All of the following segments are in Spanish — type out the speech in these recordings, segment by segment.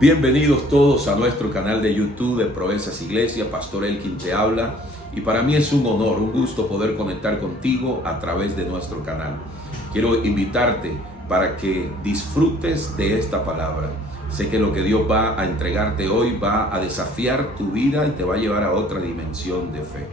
Bienvenidos todos a nuestro canal de YouTube de Proezas Iglesia. Pastor Elkin te habla y para mí es un honor, un gusto poder conectar contigo a través de nuestro canal. Quiero invitarte para que disfrutes de esta palabra. Sé que lo que Dios va a entregarte hoy va a desafiar tu vida y te va a llevar a otra dimensión de fe.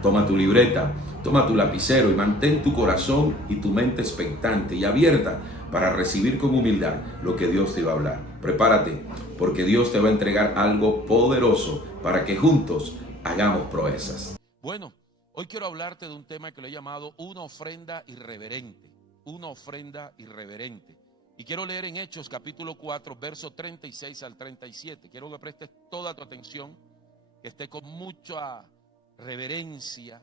Toma tu libreta, toma tu lapicero y mantén tu corazón y tu mente expectante y abierta para recibir con humildad lo que Dios te va a hablar. Prepárate, porque Dios te va a entregar algo poderoso para que juntos hagamos proezas. Bueno, hoy quiero hablarte de un tema que le he llamado una ofrenda irreverente. Una ofrenda irreverente. Y quiero leer en Hechos capítulo 4, verso 36 al 37. Quiero que prestes toda tu atención, que esté con mucha reverencia,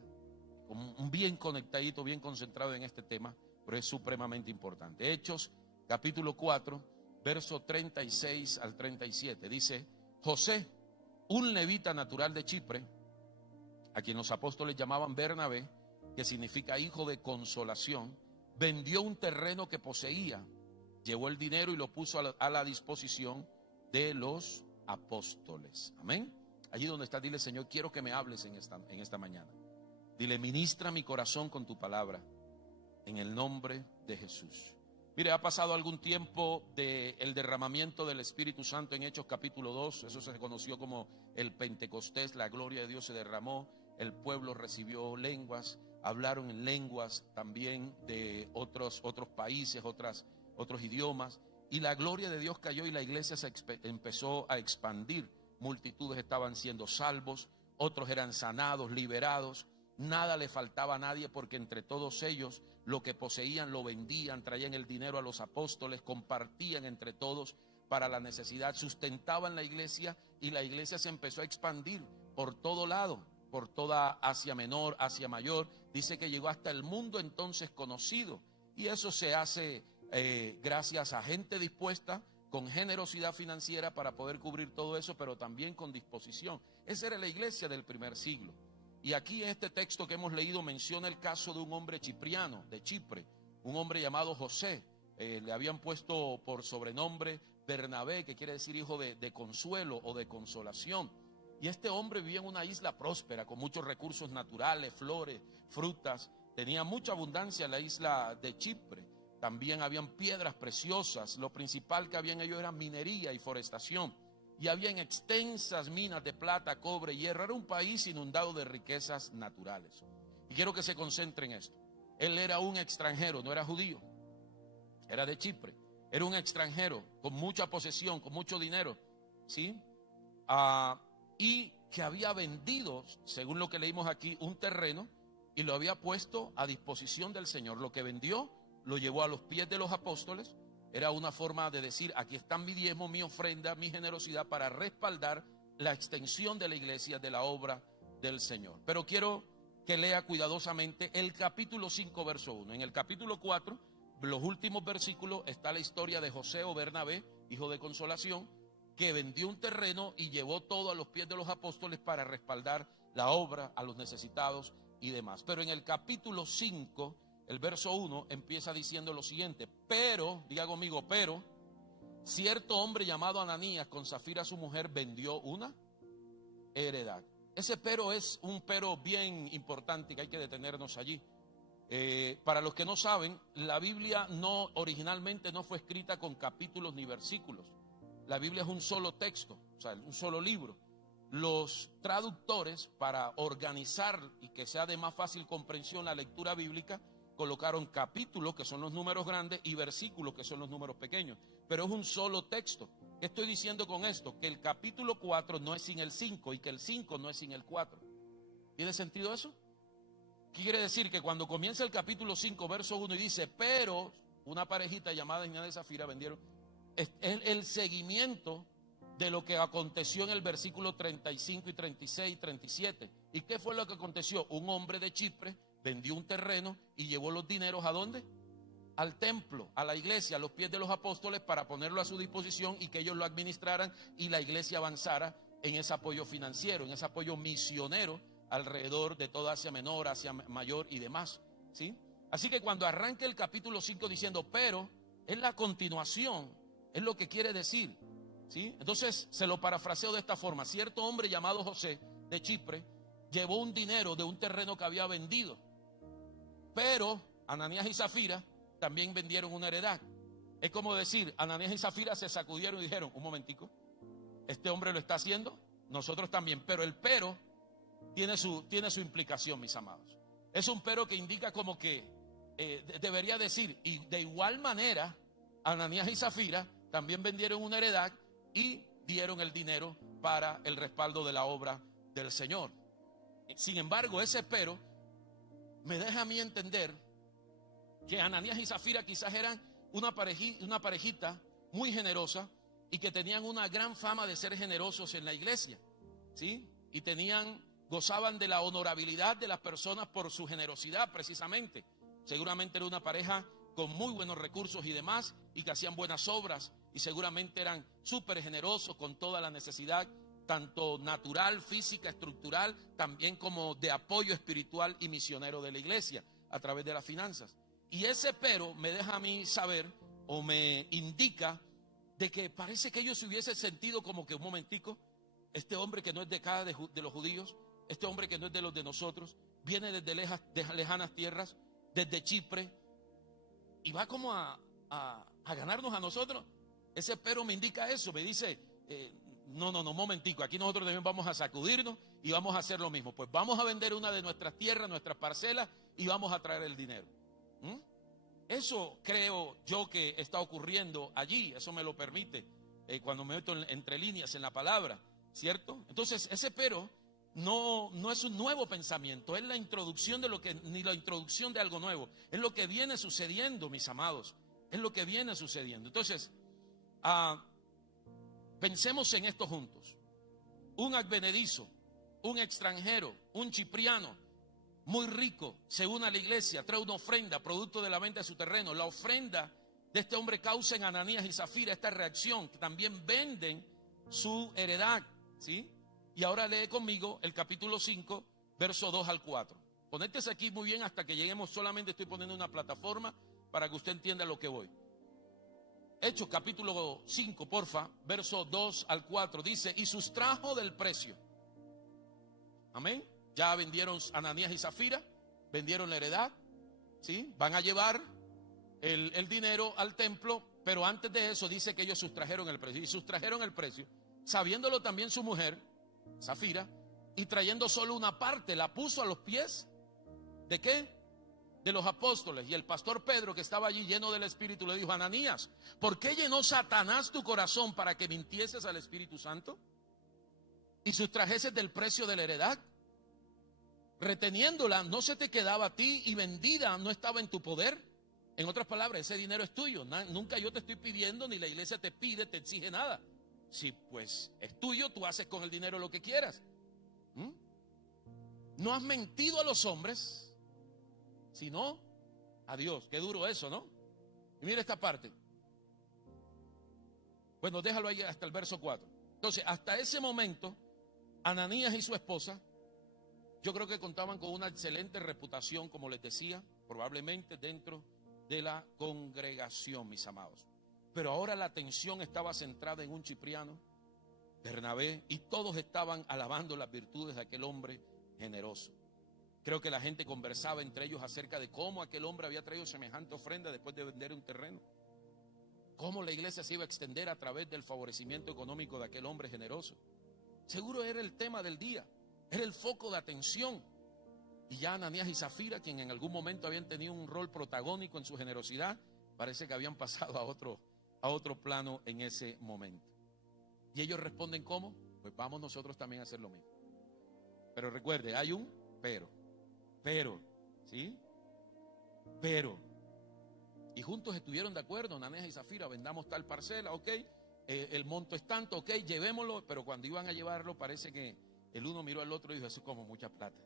con bien conectadito, bien concentrado en este tema, pero es supremamente importante. Hechos capítulo 4, verso 36 al 37. Dice: José, un levita natural de Chipre, a quien los apóstoles llamaban Bernabé, que significa hijo de consolación, vendió un terreno que poseía, llevó el dinero y lo puso a la disposición de los apóstoles. Amén. Allí donde estás, dile: Señor, quiero que me hables en esta mañana. Dile: ministra mi corazón con tu palabra, en el nombre de Jesús. Mire, ha pasado algún tiempo del derramamiento del Espíritu Santo en Hechos capítulo 2. Eso se conoció como el Pentecostés. La gloria de Dios se derramó, el pueblo recibió lenguas, hablaron en lenguas también de otros países, otros idiomas, y la gloria de Dios cayó y la iglesia empezó a expandir. Multitudes estaban siendo salvos, otros eran sanados, liberados. Nada le faltaba a nadie, porque entre todos ellos lo que poseían lo vendían, traían el dinero a los apóstoles, compartían entre todos para la necesidad, sustentaban la iglesia, y la iglesia se empezó a expandir por todo lado, por toda Asia Menor, Asia Mayor. Dice que llegó hasta el mundo entonces conocido, y eso se hace gracias a gente dispuesta, con generosidad financiera para poder cubrir todo eso, pero también con disposición. Esa era la iglesia del primer siglo. Y aquí en este texto que hemos leído menciona el caso de un hombre chipriano, de Chipre, un hombre llamado José. Le habían puesto por sobrenombre Bernabé, que quiere decir hijo de consuelo o de consolación. Y este hombre vivía en una isla próspera, con muchos recursos naturales, flores, frutas. Tenía mucha abundancia en la isla de Chipre. También habían piedras preciosas. Lo principal que había en ellos era minería y forestación. Y habían extensas minas de plata, cobre, hierro. Era un país inundado de riquezas naturales. Y quiero que se concentren en esto. Él era un extranjero, no era judío. Era de Chipre. Era un extranjero con mucha posesión, con mucho dinero, ¿sí? Y que había vendido, según lo que leímos aquí, un terreno y lo había puesto a disposición del Señor. Lo que vendió lo llevó a los pies de los apóstoles. Era una forma de decir: aquí están mi diezmo, mi ofrenda, mi generosidad, para respaldar la extensión de la iglesia, de la obra del Señor. Pero quiero que lea cuidadosamente el capítulo 5, verso 1. En el capítulo 4, los últimos versículos, está la historia de José o Bernabé, hijo de consolación, que vendió un terreno y llevó todo a los pies de los apóstoles para respaldar la obra, a los necesitados y demás. Pero en el capítulo 5, el verso 1 empieza diciendo lo siguiente: pero, diga conmigo, pero, cierto hombre llamado Ananías, con Zafira su mujer, vendió una heredad. Ese pero es un pero bien importante que hay que detenernos allí. Para los que no saben, la Biblia originalmente no fue escrita con capítulos ni versículos. La Biblia es un solo texto, o sea, un solo libro. Los traductores, para organizar y que sea de más fácil comprensión la lectura bíblica, colocaron capítulos, que son los números grandes, y versículos, que son los números pequeños. Pero es un solo texto. ¿Qué estoy diciendo con esto? Que el capítulo 4 no es sin el 5 y que el 5 no es sin el 4. ¿Tiene sentido eso? ¿Qué quiere decir? Que cuando comienza el capítulo 5, verso 1, y dice: pero una parejita llamada Ananías y Zafira vendieron, es el seguimiento de lo que aconteció en el versículo 35 y 36 y 37. ¿Y qué fue lo que aconteció? Un hombre de Chipre vendió un terreno y llevó los dineros ¿a dónde? Al templo, a la iglesia, a los pies de los apóstoles, para ponerlo a su disposición y que ellos lo administraran y la iglesia avanzara en ese apoyo financiero, en ese apoyo misionero alrededor de toda Asia Menor, Asia Mayor y demás, ¿sí? Así que cuando arranca el capítulo 5 diciendo pero, es la continuación, es lo que quiere decir. ¿Sí? Entonces se lo parafraseo de esta forma. Cierto hombre llamado José de Chipre llevó un dinero de un terreno que había vendido, pero Ananías y Zafira también vendieron una heredad. Es como decir, Ananías y Zafira se sacudieron y dijeron, un momentico, este hombre lo está haciendo, nosotros también, pero el pero tiene su implicación, mis amados. Es un pero que indica como que debería decir, y de igual manera Ananías y Zafira también vendieron una heredad y dieron el dinero para el respaldo de la obra del Señor. Sin embargo, ese pero me deja a mí entender que Ananías y Zafira quizás eran una parejita muy generosa y que tenían una gran fama de ser generosos en la iglesia, ¿sí? Y gozaban de la honorabilidad de las personas por su generosidad precisamente. Seguramente era una pareja con muy buenos recursos y demás, y que hacían buenas obras, y seguramente eran súper generosos con toda la necesidad, tanto natural, física, estructural, también como de apoyo espiritual y misionero de la iglesia a través de las finanzas. Y ese pero me deja a mí saber, o me indica, de que parece que ellos se hubiesen sentido como que, un momentico, este hombre que no es de acá, de los judíos, este hombre que no es de los de nosotros, viene desde lejanas tierras, desde Chipre, y va como a ganarnos a nosotros. Ese pero me indica eso, me dice, no, momentico, aquí nosotros también vamos a sacudirnos y vamos a hacer lo mismo. Pues vamos a vender una de nuestras tierras, nuestras parcelas, y vamos a traer el dinero. Eso creo yo que está ocurriendo allí, eso me lo permite cuando me meto entre líneas en la palabra, ¿cierto? Entonces ese pero no es un nuevo pensamiento, es la introducción ni la introducción de algo nuevo, es lo que viene sucediendo, mis amados, es lo que viene sucediendo. Entonces, pensemos en esto juntos. Un advenedizo, un extranjero, un chipriano, muy rico, se une a la iglesia, trae una ofrenda, producto de la venta de su terreno. La ofrenda de este hombre causa en Ananías y Zafira esta reacción, que también venden su heredad, ¿sí? Y ahora lee conmigo el capítulo 5, verso 2 al 4. Conéctese aquí muy bien hasta que lleguemos, solamente estoy poniendo una plataforma para que usted entienda lo que voy. Hechos capítulo 5, porfa, verso 2 al 4, dice, y sustrajo del precio. Amén. Ya vendieron Ananías y Zafira, vendieron la heredad, ¿sí? Van a llevar el dinero al templo, pero antes de eso dice que ellos sustrajeron el precio. Y sustrajeron el precio, sabiéndolo también su mujer, Zafira, y trayendo solo una parte, la puso a los pies, ¿de qué? De los apóstoles. Y el pastor Pedro, que estaba allí lleno del Espíritu, le dijo, Ananías, ¿por qué llenó Satanás tu corazón para que mintieses al Espíritu Santo? Y sustrajeses del precio de la heredad. Reteniéndola no se te quedaba a ti, y vendida no estaba en tu poder. En otras palabras, ese dinero es tuyo. Nunca yo te estoy pidiendo, ni la iglesia te pide, te exige nada. Si pues es tuyo, tú haces con el dinero lo que quieras. No has mentido a los hombres, sino a Dios. Qué duro eso, ¿no? Y mira esta parte. Bueno, déjalo ahí hasta el verso 4. Entonces, hasta ese momento, Ananías y su esposa, yo creo que contaban con una excelente reputación, como les decía, probablemente dentro de la congregación, mis amados. Pero ahora la atención estaba centrada en un chipriano, Bernabé, y todos estaban alabando las virtudes de aquel hombre generoso. Creo que la gente conversaba entre ellos acerca de cómo aquel hombre había traído semejante ofrenda después de vender un terreno. Cómo la iglesia se iba a extender a través del favorecimiento económico de aquel hombre generoso. Seguro era el tema del día. Era el foco de atención. Y ya Ananías y Zafira, quien en algún momento habían tenido un rol protagónico en su generosidad, parece que habían pasado a otro plano en ese momento. Y ellos responden, ¿cómo? Pues vamos nosotros también a hacer lo mismo. Pero recuerde, hay un pero, ¿sí? Pero. Y juntos estuvieron de acuerdo, Ananías y Zafira, vendamos tal parcela, ok, el monto es tanto, ok, llevémoslo. Pero cuando iban a llevarlo, parece que el uno miró al otro y dijo, eso es como mucha plata.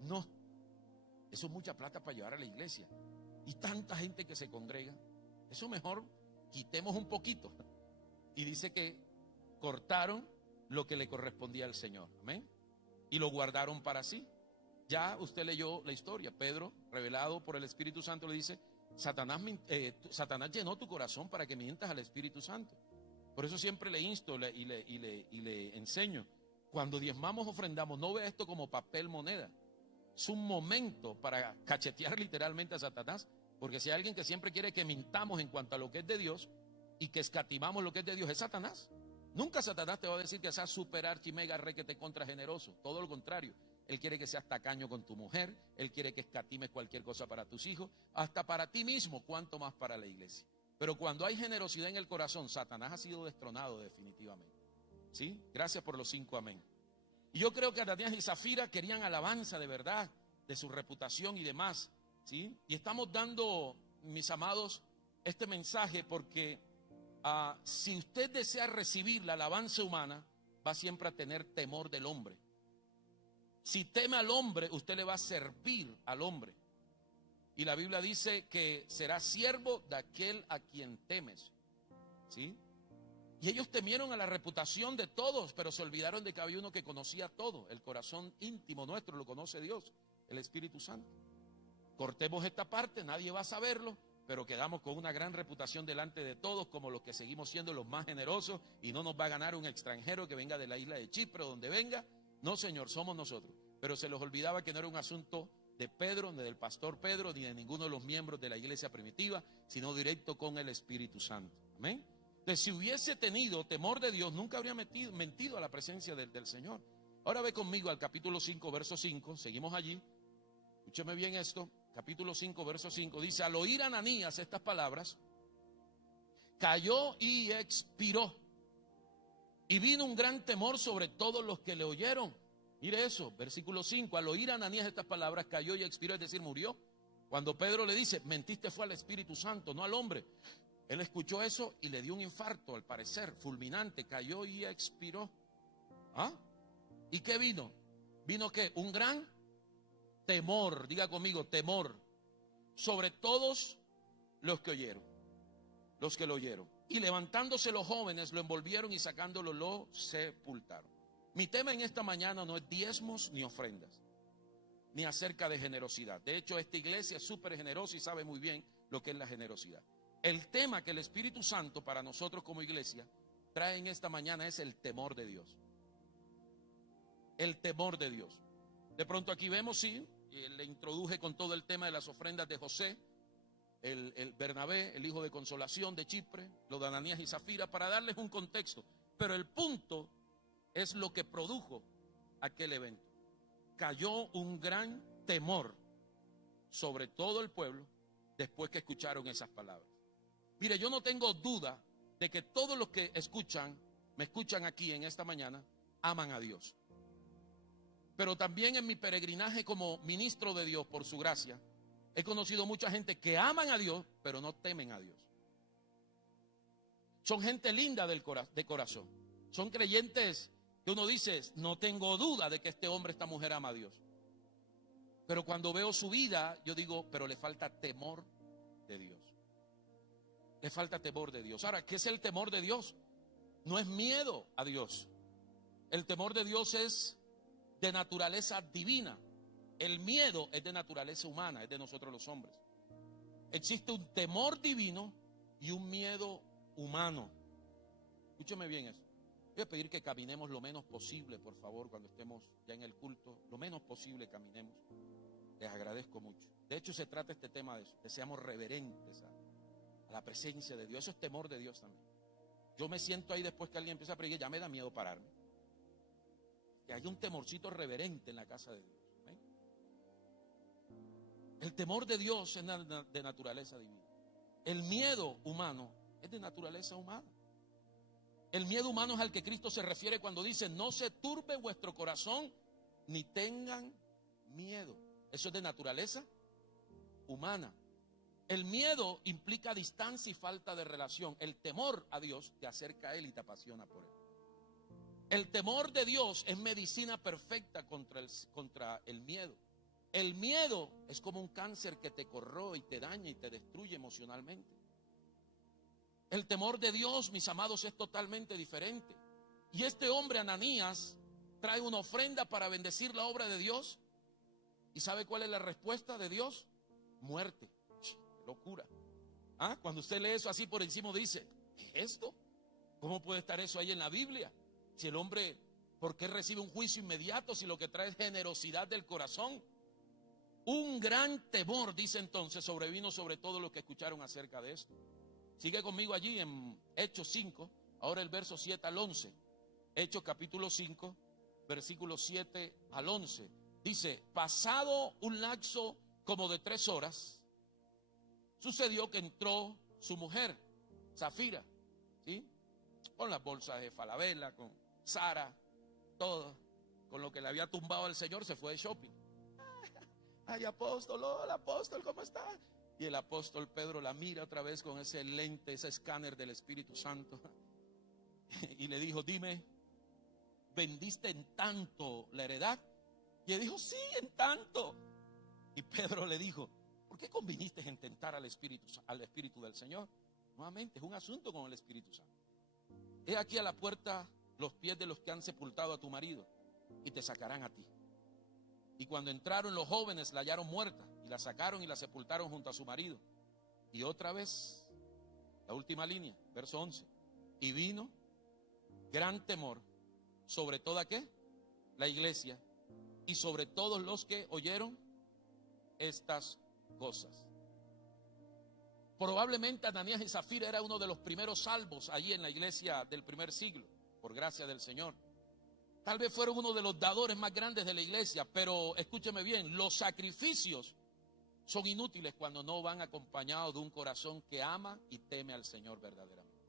No, eso es mucha plata para llevar a la iglesia. Y tanta gente que se congrega, eso mejor quitemos un poquito. Y dice que cortaron lo que le correspondía al Señor, amén, y lo guardaron para sí. Ya usted leyó la historia. Pedro, revelado por el Espíritu Santo, le dice, Satanás llenó tu corazón para que mientas al Espíritu Santo. Por eso siempre le insto y le enseño. Cuando diezmamos, ofrendamos, no vea esto como papel moneda. Es un momento para cachetear literalmente a Satanás, porque si hay alguien que siempre quiere que mintamos en cuanto a lo que es de Dios y que escatimamos lo que es de Dios, es Satanás. Nunca Satanás te va a decir que seas super archi mega requete contra generoso, todo lo contrario. Él quiere que seas tacaño con tu mujer, él quiere que escatimes cualquier cosa para tus hijos, hasta para ti mismo, cuanto más para la iglesia. Pero cuando hay generosidad en el corazón, Satanás ha sido destronado definitivamente. ¿Sí? Gracias por los 5 amén. Y yo creo que Ananías y Zafira querían alabanza de verdad, de su reputación y demás, ¿sí? Y estamos dando, mis amados, este mensaje porque si usted desea recibir la alabanza humana, va siempre a tener temor del hombre. Si teme al hombre, usted le va a servir al hombre. Y la Biblia dice que será siervo de aquel a quien temes, ¿sí? Y ellos temieron a la reputación de todos, pero se olvidaron de que había uno que conocía todo. El corazón íntimo nuestro lo conoce Dios, el Espíritu Santo. Cortemos esta parte, nadie va a saberlo, pero quedamos con una gran reputación delante de todos como los que seguimos siendo los más generosos, y no nos va a ganar un extranjero que venga de la isla de Chipre o donde venga. No, Señor, somos nosotros. Pero se les olvidaba que no era un asunto de Pedro, ni del pastor Pedro, ni de ninguno de los miembros de la iglesia primitiva, sino directo con el Espíritu Santo. Amén. Entonces, si hubiese tenido temor de Dios, nunca habría mentido a la presencia del Señor. Ahora ve conmigo al capítulo 5, verso 5, seguimos allí. Escúcheme bien esto, capítulo 5, verso 5, dice: al oír Ananías estas palabras, cayó y expiró. Y vino un gran temor sobre todos los que le oyeron. Mire eso, versículo 5, al oír Ananías estas palabras, cayó y expiró, es decir, murió. Cuando Pedro le dice, mentiste fue al Espíritu Santo, no al hombre. Él escuchó eso y le dio un infarto, al parecer, fulminante, cayó y expiró. ¿Ah? ¿Y qué vino? ¿Vino qué? Un gran temor, diga conmigo, temor, sobre todos los que oyeron, los que lo oyeron. Y levantándose los jóvenes, lo envolvieron y sacándolo lo sepultaron. Mi tema en esta mañana no es diezmos ni ofrendas, ni acerca de generosidad. De hecho, esta iglesia es súper generosa y sabe muy bien lo que es la generosidad. El tema que el Espíritu Santo para nosotros como iglesia trae en esta mañana es el temor de Dios. El temor de Dios. De pronto aquí vemos, sí, le introduje con todo el tema de las ofrendas de José, el Bernabé, el hijo de consolación de Chipre, lo de Ananías y Zafira, para darles un contexto. Pero el punto es lo que produjo aquel evento. Cayó un gran temor sobre todo el pueblo después que escucharon esas palabras. Mire, yo no tengo duda de que todos los que me escuchan aquí en esta mañana, aman a Dios. Pero también en mi peregrinaje como ministro de Dios, por su gracia, he conocido mucha gente que aman a Dios, pero no temen a Dios. Son gente linda de corazón. Son creyentes que uno dice, no tengo duda de que este hombre, esta mujer ama a Dios. Pero cuando veo su vida, yo digo, pero le falta temor de Dios. Le falta temor de Dios. Ahora, ¿qué es el temor de Dios? No es miedo a Dios. El temor de Dios es de naturaleza divina. El miedo es de naturaleza humana, es de nosotros los hombres. Existe un temor divino y un miedo humano. Escúcheme bien eso. Voy a pedir que caminemos lo menos posible, por favor, cuando estemos ya en el culto. Lo menos posible caminemos. Les agradezco mucho. De hecho, se trata este tema de eso, que seamos reverentes a la presencia de Dios. Eso es temor de Dios también. Yo me siento ahí después que alguien empieza a predicar, ya me da miedo pararme. Que haya un temorcito reverente en la casa de Dios. ¿Ven? El temor de Dios es de naturaleza divina. El miedo humano es de naturaleza humana. El miedo humano es al que Cristo se refiere cuando dice, no se turbe vuestro corazón, ni tengan miedo. Eso es de naturaleza humana. El miedo implica distancia y falta de relación. El temor a Dios te acerca a Él y te apasiona por Él. El temor de Dios es medicina perfecta contra el miedo. El miedo es como un cáncer que te corroe y te daña y te destruye emocionalmente. El temor de Dios, mis amados, es totalmente diferente. Y este hombre, Ananías, trae una ofrenda para bendecir la obra de Dios. ¿Y sabe cuál es la respuesta de Dios? Muerte. Locura. Cuando usted lee eso así por encima dice, ¿qué es esto? ¿Cómo puede estar eso ahí en la Biblia? Si el hombre, ¿por qué recibe un juicio inmediato si lo que trae es generosidad del corazón? Un gran temor, dice entonces, sobrevino sobre todo los que escucharon acerca de esto. Sigue conmigo allí en Hechos 5, ahora el verso 7 al 11. Hechos capítulo 5, versículos 7 al 11. Dice, pasado un lapso como de 3 horas, sucedió que entró su mujer, Zafira, ¿sí? Con las bolsas de Falabella, con Sara, todo, con lo que le había tumbado al Señor, se fue de shopping. Ay, apóstol, hola apóstol, ¿cómo está? Y el apóstol Pedro la mira otra vez con ese lente, ese escáner del Espíritu Santo. Y le dijo, dime, ¿vendiste en tanto la heredad? Y él dijo, sí, en tanto. Y Pedro le dijo, ¿por qué conviniste en tentar al Espíritu del Señor? Nuevamente, es un asunto con el Espíritu Santo. He aquí a la puerta los pies de los que han sepultado a tu marido, y te sacarán a ti. Y cuando entraron los jóvenes la hallaron muerta, y la sacaron y la sepultaron junto a su marido. Y otra vez, la última línea, verso 11. Y vino gran temor sobre toda ¿qué? La iglesia, y sobre todos los que oyeron estas cosas. Probablemente Ananías y Zafira era uno de los primeros salvos allí en la iglesia del primer siglo, por gracia del Señor. Tal vez fueron uno de los dadores más grandes de la iglesia, pero escúcheme bien, los sacrificios son inútiles cuando no van acompañados de un corazón que ama y teme al Señor verdaderamente.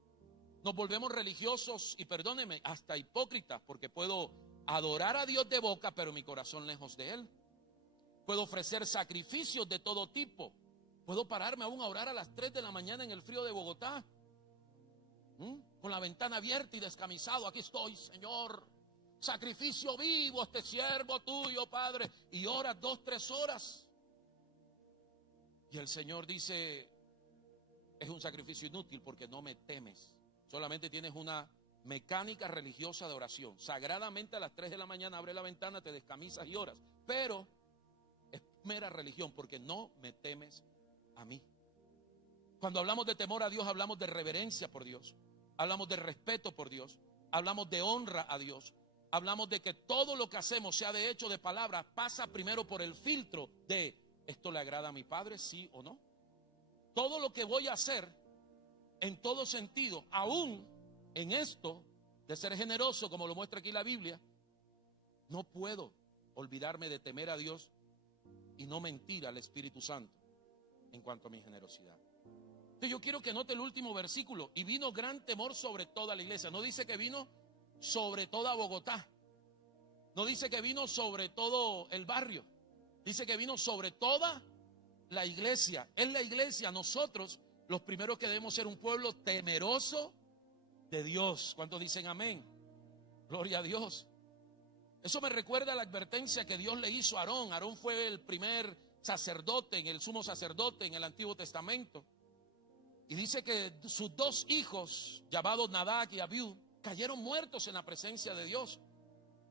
Nos volvemos religiosos y perdóneme, hasta hipócritas, porque puedo adorar a Dios de boca, pero mi corazón lejos de Él. Puedo ofrecer sacrificios de todo tipo. Puedo pararme aún a orar a las 3 de la mañana en el frío de Bogotá, con la ventana abierta y descamisado. Aquí estoy, Señor, sacrificio vivo, este siervo tuyo, Padre. Y oras 2, 3 horas. Y el Señor dice, es un sacrificio inútil porque no me temes. Solamente tienes una mecánica religiosa de oración. Sagradamente a las 3 de la mañana abre la ventana, te descamisas y oras. Pero es mera religión porque no me temes a mí. Cuando hablamos de temor a Dios, hablamos de reverencia por Dios, hablamos de respeto por Dios, hablamos de honra a Dios, hablamos de que todo lo que hacemos, sea de hecho o de palabra, pasa primero por el filtro de ¿esto le agrada a mi Padre, sí o no? Todo lo que voy a hacer, en todo sentido, aún en esto de ser generoso, como lo muestra aquí la Biblia, no puedo olvidarme de temer a Dios y no mentir al Espíritu Santo en cuanto a mi generosidad. Entonces yo quiero que note el último versículo. Y vino gran temor sobre toda la iglesia. No dice que vino sobre toda Bogotá. No dice que vino sobre todo el barrio. Dice que vino sobre toda la iglesia. En la iglesia nosotros, los primeros que debemos ser un pueblo temeroso de Dios. ¿Cuántos dicen amén? Gloria a Dios. Eso me recuerda a la advertencia que Dios le hizo a Aarón. Aarón fue el primer sacerdote, el sumo sacerdote en el Antiguo Testamento. Y dice que sus 2 hijos, llamados Nadab y Abiú, cayeron muertos en la presencia de Dios.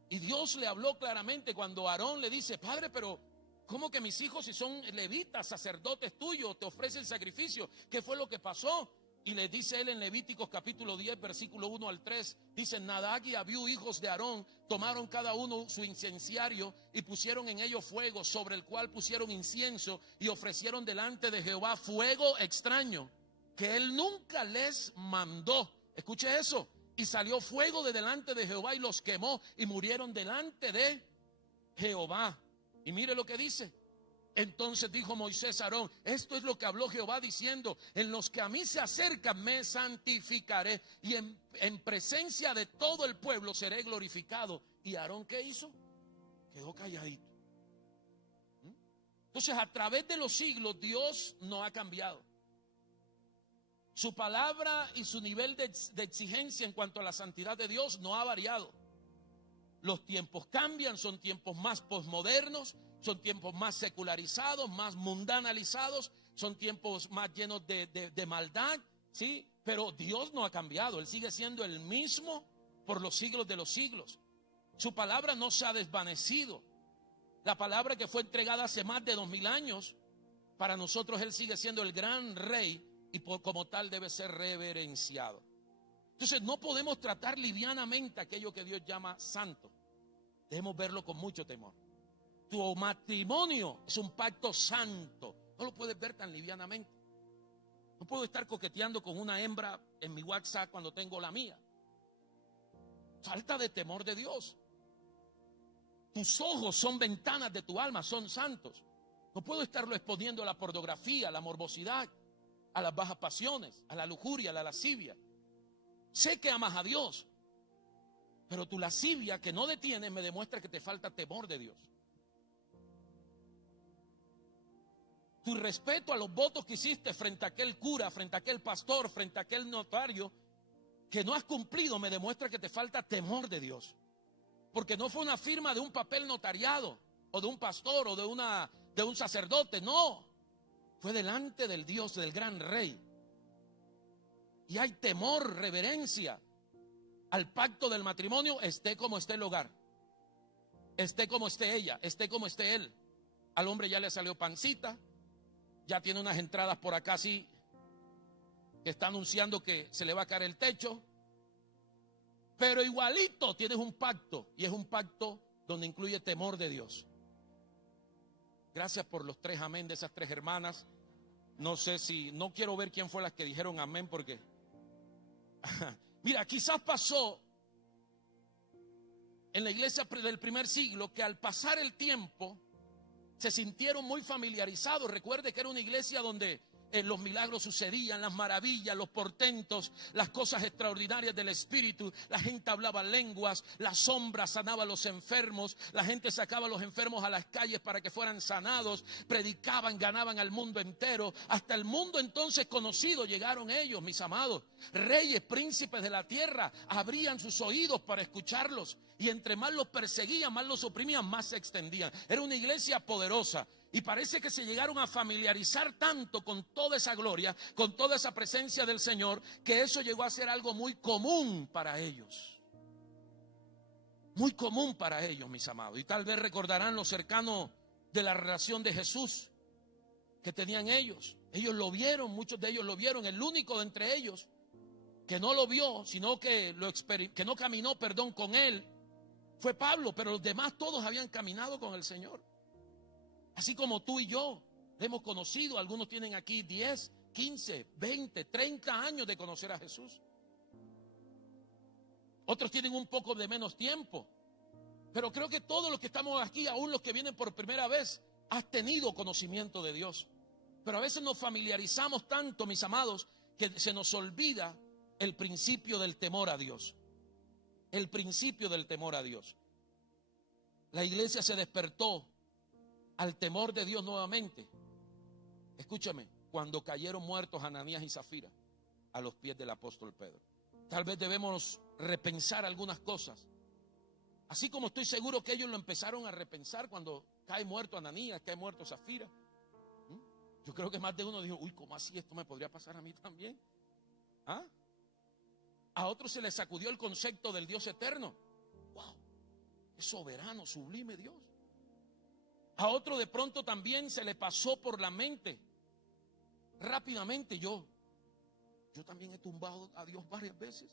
Y Dios le habló claramente cuando Aarón le dice, Padre, pero ¿cómo que mis hijos, si son levitas, sacerdotes tuyos, te ofrecen sacrificio? ¿Qué fue lo que pasó? Y le dice él en Levíticos capítulo 10, versículo 1 al 3, dice, Nadab y Abiú, hijos de Aarón, tomaron cada uno su incenciario y pusieron en ello fuego, sobre el cual pusieron incienso y ofrecieron delante de Jehová fuego extraño, que él nunca les mandó. Escuche eso. Y salió fuego de delante de Jehová y los quemó y murieron delante de Jehová. Y mire lo que dice. Entonces dijo Moisés a Aarón, esto es lo que habló Jehová diciendo, en los que a mí se acercan me santificaré y en presencia de todo el pueblo seré glorificado. ¿Y Aarón qué hizo? Quedó calladito. Entonces a través de los siglos Dios no ha cambiado. Su palabra y su nivel de exigencia en cuanto a la santidad de Dios no ha variado. Los tiempos cambian, son tiempos más posmodernos, son tiempos más secularizados, más mundanalizados, son tiempos más llenos de maldad, ¿sí? Pero Dios no ha cambiado, Él sigue siendo el mismo por los siglos de los siglos. Su palabra no se ha desvanecido. La palabra que fue entregada hace más de 2000 años, para nosotros Él sigue siendo el gran rey y como tal debe ser reverenciado. Entonces no podemos tratar livianamente aquello que Dios llama santo. Debemos verlo con mucho temor. Tu matrimonio es un pacto santo. No lo puedes ver tan livianamente. No puedo estar coqueteando con una hembra en mi WhatsApp cuando tengo la mía. Falta de temor de Dios. Tus ojos son ventanas de tu alma, son santos. No puedo estarlo exponiendo a la pornografía, a la morbosidad, a las bajas pasiones, a la lujuria, a la lascivia. Sé que amas a Dios, pero tu lascivia que no detienes me demuestra que te falta temor de Dios. Tu respeto a los votos que hiciste frente a aquel cura, frente a aquel pastor, frente a aquel notario que no has cumplido me demuestra que te falta temor de Dios. Porque no fue una firma de un papel notariado o de un pastor o de un sacerdote, no. Fue delante del Dios, del gran rey. Y hay temor, reverencia al pacto del matrimonio, esté como esté el hogar, esté como esté ella, esté como esté él. Al hombre ya le salió pancita, ya tiene unas entradas por acá así que está anunciando que se le va a caer el techo. Pero igualito tienes un pacto, y es un pacto donde incluye temor de Dios. Gracias por los 3 amén de esas 3 hermanas. No sé si, no quiero ver quién fue las que dijeron amén porque mira, quizás pasó en la iglesia del primer siglo que al pasar el tiempo se sintieron muy familiarizados. Recuerde que era una iglesia donde los milagros sucedían, las maravillas, los portentos, las cosas extraordinarias del Espíritu. La gente hablaba lenguas, la sombra sanaba a los enfermos, la gente sacaba a los enfermos a las calles para que fueran sanados, predicaban, ganaban al mundo entero. Hasta el mundo entonces conocido llegaron ellos, mis amados. Reyes, príncipes de la tierra abrían sus oídos para escucharlos, y entre más los perseguían, más los oprimían, más se extendían. Era una iglesia poderosa. Y parece que se llegaron a familiarizar tanto con toda esa gloria, con toda esa presencia del Señor, que eso llegó a ser algo muy común para ellos. Muy común para ellos, mis amados. Y tal vez recordarán lo cercano de la relación de Jesús que tenían ellos. Ellos lo vieron, muchos de ellos lo vieron. El único de entre ellos que no lo vio, sino que no caminó, con él, fue Pablo. Pero los demás todos habían caminado con el Señor. Así como tú y yo hemos conocido, algunos tienen aquí 10, 15, 20, 30 años de conocer a Jesús. Otros tienen un poco de menos tiempo. Pero creo que todos los que estamos aquí, aún los que vienen por primera vez, has tenido conocimiento de Dios. Pero a veces nos familiarizamos tanto, mis amados, que se nos olvida el principio del temor a Dios. El principio del temor a Dios. La iglesia se despertó al temor de Dios nuevamente. Escúchame, cuando cayeron muertos Ananías y Zafira a los pies del apóstol Pedro. Tal vez debemos repensar algunas cosas. Así como estoy seguro que ellos lo empezaron a repensar cuando cae muerto Ananías, cae muerto Zafira. Yo creo que más de uno dijo, uy, ¿cómo así? Esto me podría pasar a mí también. ¿Ah? A otros se les sacudió el concepto del Dios eterno. ¡Wow! Es soberano, sublime Dios. A otro de pronto también se le pasó por la mente rápidamente, yo también he tumbado a Dios varias veces.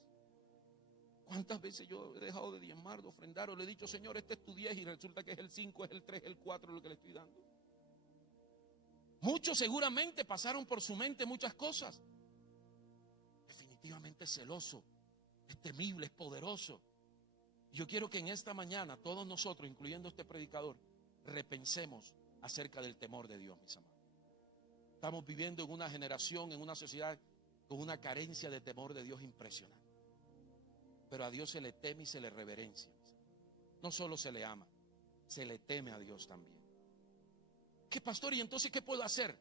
¿Cuántas veces yo he dejado de diezmar, de ofrendar, o le he dicho, Señor, este es tu 10 y resulta que es el 5, es el 3, el 4 lo que le estoy dando? Muchos seguramente pasaron por su mente muchas cosas. Definitivamente es celoso, es temible, es poderoso. Yo quiero que en esta mañana todos nosotros, incluyendo este predicador, repensemos acerca del temor de Dios, mis amados. Estamos viviendo en una generación, en una sociedad con una carencia de temor de Dios impresionante. Pero a Dios se le teme y se le reverencia. No solo se le ama, se le teme a Dios también. ¿Qué, pastor? ¿Y entonces qué puedo hacer?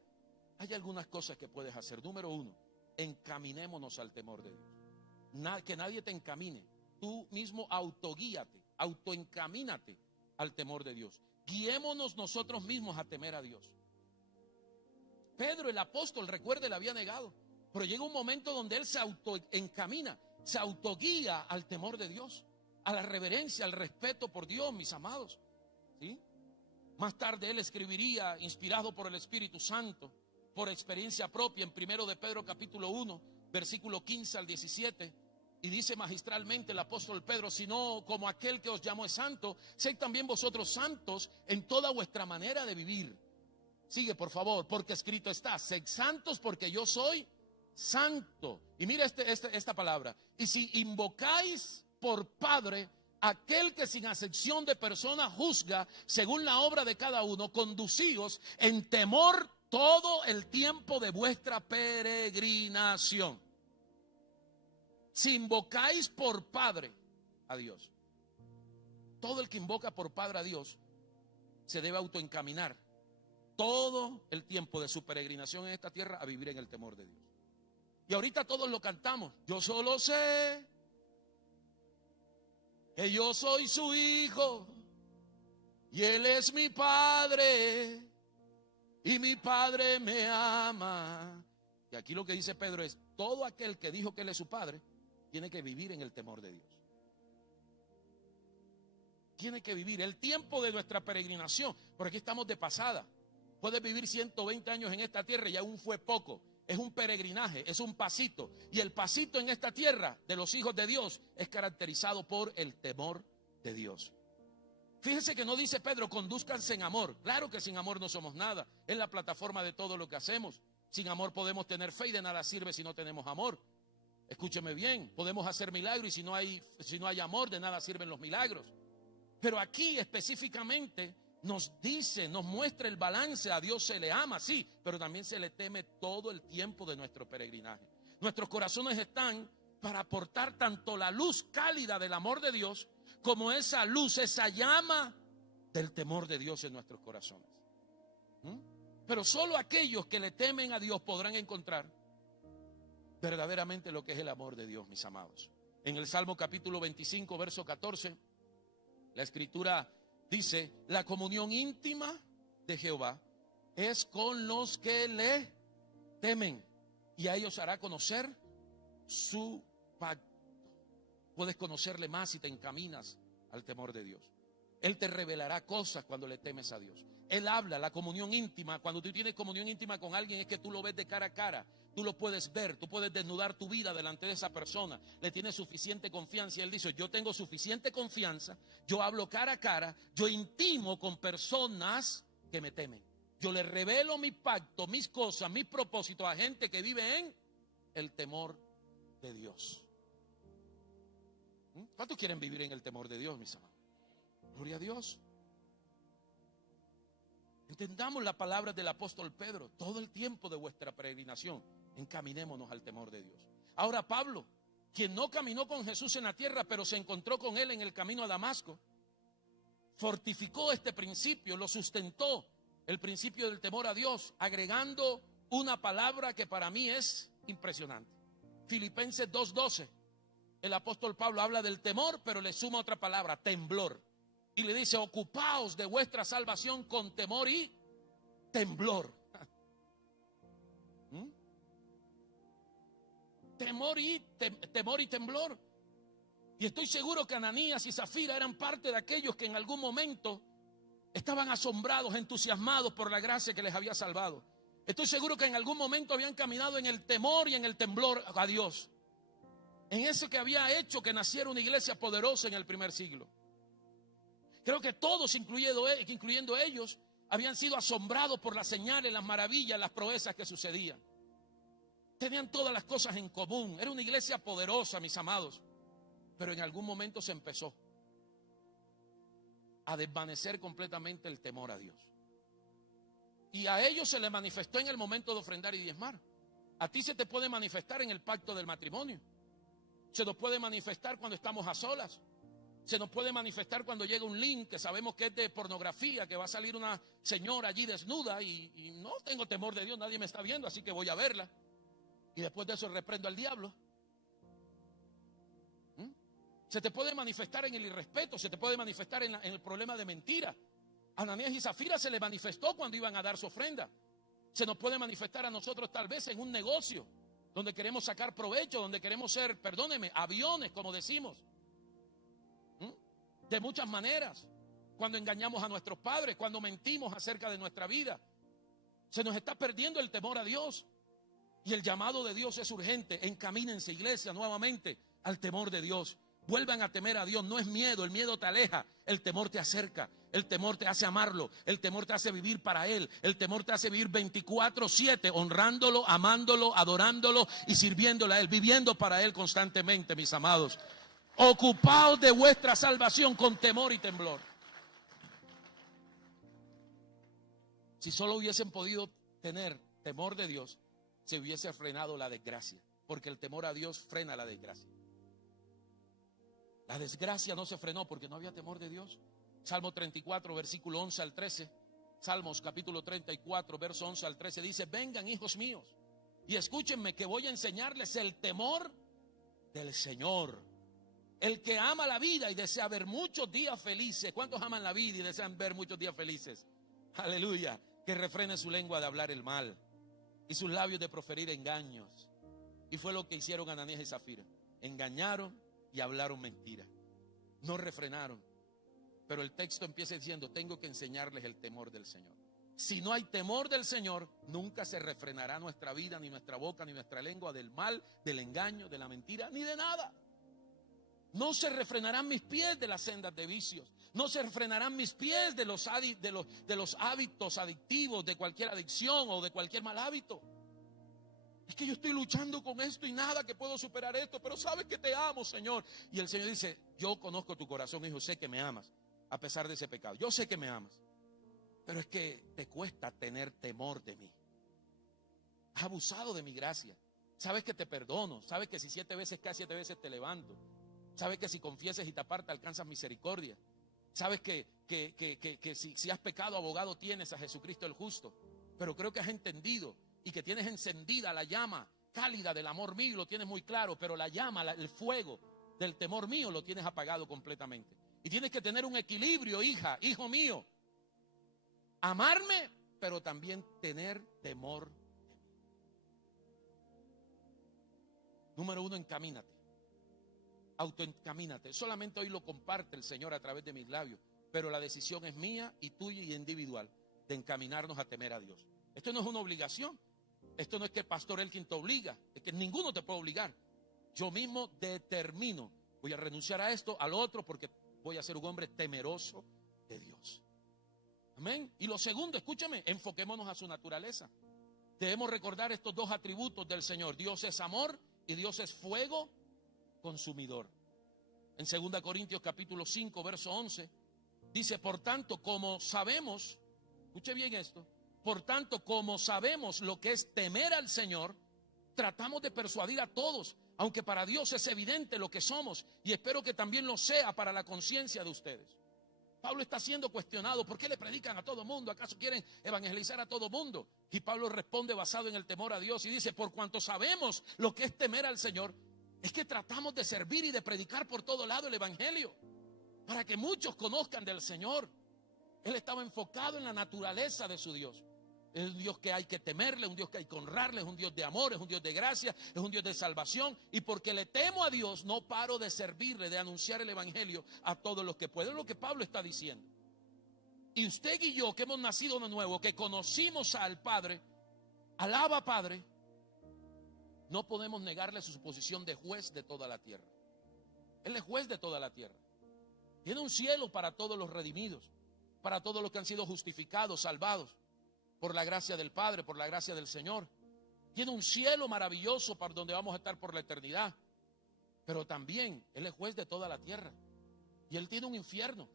Hay algunas cosas que puedes hacer. Número 1, encaminémonos al temor de Dios. Que nadie te encamine. Tú mismo autoguíate, autoencamínate al temor de Dios. Guiémonos nosotros mismos a temer a Dios. Pedro, el apóstol, recuerde, le había negado. Pero llega un momento donde él se autoencamina, se autoguía al temor de Dios, a la reverencia, al respeto por Dios, mis amados. ¿Sí? Más tarde él escribiría, inspirado por el Espíritu Santo, por experiencia propia, en 1 de Pedro capítulo 1, versículo 15 al 17. Y dice magistralmente el apóstol Pedro, sino como aquel que os llamó es santo, sed también vosotros santos en toda vuestra manera de vivir. Sigue, por favor, porque escrito está, sed santos porque yo soy santo. Y mira esta palabra. Y si invocáis por Padre aquel que sin acepción de persona juzga según la obra de cada uno, conducíos en temor todo el tiempo de vuestra peregrinación. Si invocáis por Padre a Dios, todo el que invoca por Padre a Dios se debe autoencaminar todo el tiempo de su peregrinación en esta tierra a vivir en el temor de Dios. Y ahorita todos lo cantamos. Yo solo sé que yo soy su hijo y él es mi padre y mi padre me ama. Y aquí lo que dice Pedro es, todo aquel que dijo que él es su padre tiene que vivir en el temor de Dios. Tiene que vivir el tiempo de nuestra peregrinación, porque aquí estamos de pasada. Puedes vivir 120 años en esta tierra y aún fue poco. Es un peregrinaje, es un pasito. Y el pasito en esta tierra de los hijos de Dios es caracterizado por el temor de Dios. Fíjense que no dice Pedro, condúzcanse en amor. Claro que sin amor no somos nada. Es la plataforma de todo lo que hacemos. Sin amor podemos tener fe y de nada sirve si no tenemos amor. Escúcheme bien, podemos hacer milagros y si no hay amor, de nada sirven los milagros. Pero aquí específicamente nos dice, nos muestra el balance. A Dios se le ama, sí, pero también se le teme todo el tiempo de nuestro peregrinaje. Nuestros corazones están para aportar tanto la luz cálida del amor de Dios como esa luz, esa llama del temor de Dios en nuestros corazones. Pero solo aquellos que le temen a Dios podrán encontrar verdaderamente lo que es el amor de Dios, mis amados. En el Salmo capítulo 25, verso 14, la escritura dice, la comunión íntima de Jehová es con los que le temen y a ellos hará conocer su pacto. Puedes conocerle más si te encaminas al temor de Dios. Él te revelará cosas cuando le temes a Dios. Él habla, la comunión íntima. Cuando tú tienes comunión íntima con alguien es que tú lo ves de cara a cara. Tú lo puedes ver, tú puedes desnudar tu vida delante de esa persona. Le tienes suficiente confianza y él dice, yo tengo suficiente confianza, yo hablo cara a cara, yo intimo con personas que me temen. Yo le revelo mi pacto, mis cosas, mis propósitos a gente que vive en el temor de Dios. ¿Cuántos quieren vivir en el temor de Dios, mis amados? Gloria a Dios. Entendamos la palabra del apóstol Pedro. Todo el tiempo de vuestra peregrinación, encaminémonos al temor de Dios. Ahora Pablo, quien no caminó con Jesús en la tierra, pero se encontró con él en el camino a Damasco, fortificó este principio, lo sustentó, el principio del temor a Dios, agregando una palabra que para mí es impresionante. Filipenses 2:12. El apóstol Pablo habla del temor, pero le suma otra palabra, temblor. Y le dice, ocupaos de vuestra salvación con temor y temblor. Temor y temblor. Y estoy seguro que Ananías y Zafira eran parte de aquellos que en algún momento estaban asombrados, entusiasmados por la gracia que les había salvado. Estoy seguro que en algún momento habían caminado en el temor y en el temblor a Dios. En ese que había hecho que naciera una iglesia poderosa en el primer siglo. Creo que todos, incluyendo ellos, habían sido asombrados por las señales, las maravillas, las proezas que sucedían. Tenían todas las cosas en común. Era una iglesia poderosa, mis amados. Pero en algún momento se empezó a desvanecer completamente el temor a Dios. Y a ellos se les manifestó en el momento de ofrendar y diezmar. A ti se te puede manifestar en el pacto del matrimonio. Se nos puede manifestar cuando estamos a solas. Se nos puede manifestar cuando llega un link que sabemos que es de pornografía, que va a salir una señora allí desnuda y no tengo temor de Dios, nadie me está viendo, así que voy a verla. Y después de eso reprendo al diablo. Se te puede manifestar en el irrespeto, se te puede manifestar en el problema de mentira. A Ananías y Zafira se le manifestó cuando iban a dar su ofrenda. Se nos puede manifestar a nosotros tal vez en un negocio donde queremos sacar provecho, donde queremos ser, perdóneme, aviones, como decimos. De muchas maneras. Cuando engañamos a nuestros padres, cuando mentimos acerca de nuestra vida. Se nos está perdiendo el temor a Dios. Y el llamado de Dios es urgente. Encamínense, iglesia, nuevamente al temor de Dios. Vuelvan a temer a Dios. No es miedo, el miedo te aleja, el temor te acerca, el temor te hace amarlo, el temor te hace vivir para Él, el temor te hace vivir 24/7 honrándolo, amándolo, adorándolo y sirviéndole a Él, viviendo para Él constantemente, mis amados. Ocupaos de vuestra salvación con temor y temblor. Si solo hubiesen podido tener temor de Dios, se hubiese frenado la desgracia, porque el temor a Dios frena la desgracia. La desgracia no se frenó porque no había temor de Dios. Salmo 34, versículo 11 al 13. Salmos capítulo 34, verso 11 al 13 dice: vengan, hijos míos, y escúchenme, que voy a enseñarles el temor del Señor. El que ama la vida y desea ver muchos días felices. ¿Cuántos aman la vida y desean ver muchos días felices? Aleluya. Que refrene su lengua de hablar el mal y sus labios de proferir engaños. Y fue lo que hicieron Ananías y Zafira. Engañaron y hablaron mentira. No refrenaron. Pero el texto empieza diciendo: tengo que enseñarles el temor del Señor. Si no hay temor del Señor, nunca se refrenará nuestra vida, ni nuestra boca, ni nuestra lengua del mal, del engaño, de la mentira, ni de nada. No se refrenarán mis pies de las sendas de vicios. No se refrenarán mis pies de los hábitos adictivos, de cualquier adicción o de cualquier mal hábito. Es que yo estoy luchando con esto y nada que puedo superar esto, pero sabes que te amo, Señor. Y el Señor dice: yo conozco tu corazón, hijo, sé que me amas a pesar de ese pecado. Yo sé que me amas, pero es que te cuesta tener temor de mí. Has abusado de mi gracia. Sabes que te perdono. Sabes que si 7 veces caes, 7 veces te levanto. Sabes que si confieses y te apartas alcanzas misericordia. Sabes que si has pecado, abogado tienes a Jesucristo el justo. Pero creo que has entendido y que tienes encendida la llama cálida del amor mío, lo tienes muy claro, pero la llama, el fuego del temor mío lo tienes apagado completamente. Y tienes que tener un equilibrio, hija, hijo mío. Amarme, pero también tener temor de mí. Número 1, encamínate. Autoencamínate. Solamente hoy lo comparte el Señor a través de mis labios, pero la decisión es mía y tuya y individual de encaminarnos a temer a Dios. Esto no es una obligación. Esto no es que el pastor Elkin te obliga, es que ninguno te puede obligar. Yo mismo determino, voy a renunciar a esto, al otro, porque voy a ser un hombre temeroso de Dios. Amén. Y lo segundo, escúchame, enfoquémonos a su naturaleza. Debemos recordar estos 2 atributos del Señor. Dios es amor y Dios es fuego consumidor. En 2 Corintios capítulo 5, verso 11, dice: por tanto, como sabemos, escuche bien esto, por tanto, como sabemos lo que es temer al Señor, tratamos de persuadir a todos, aunque para Dios es evidente lo que somos, y espero que también lo sea para la conciencia de ustedes. Pablo está siendo cuestionado: ¿por qué le predican a todo mundo? ¿Acaso quieren evangelizar a todo mundo? Y Pablo responde basado en el temor a Dios y dice: por cuanto sabemos lo que es temer al Señor, es que tratamos de servir y de predicar por todo lado el evangelio, para que muchos conozcan del Señor. Él estaba enfocado en la naturaleza de su Dios. Es un Dios que hay que temerle, un Dios que hay que honrarle, es un Dios de amor, es un Dios de gracia, es un Dios de salvación. Y porque le temo a Dios, no paro de servirle, de anunciar el evangelio a todos los que pueden. Es lo que Pablo está diciendo. Y usted y yo, que hemos nacido de nuevo, que conocimos al Padre, al Abba Padre, no podemos negarle su posición de juez de toda la tierra. Él es juez de toda la tierra. Tiene un cielo para todos los redimidos, para todos los que han sido justificados, salvados por la gracia del Padre, por la gracia del Señor. Tiene un cielo maravilloso para donde vamos a estar por la eternidad. Pero también Él es juez de toda la tierra. Y Él tiene un infierno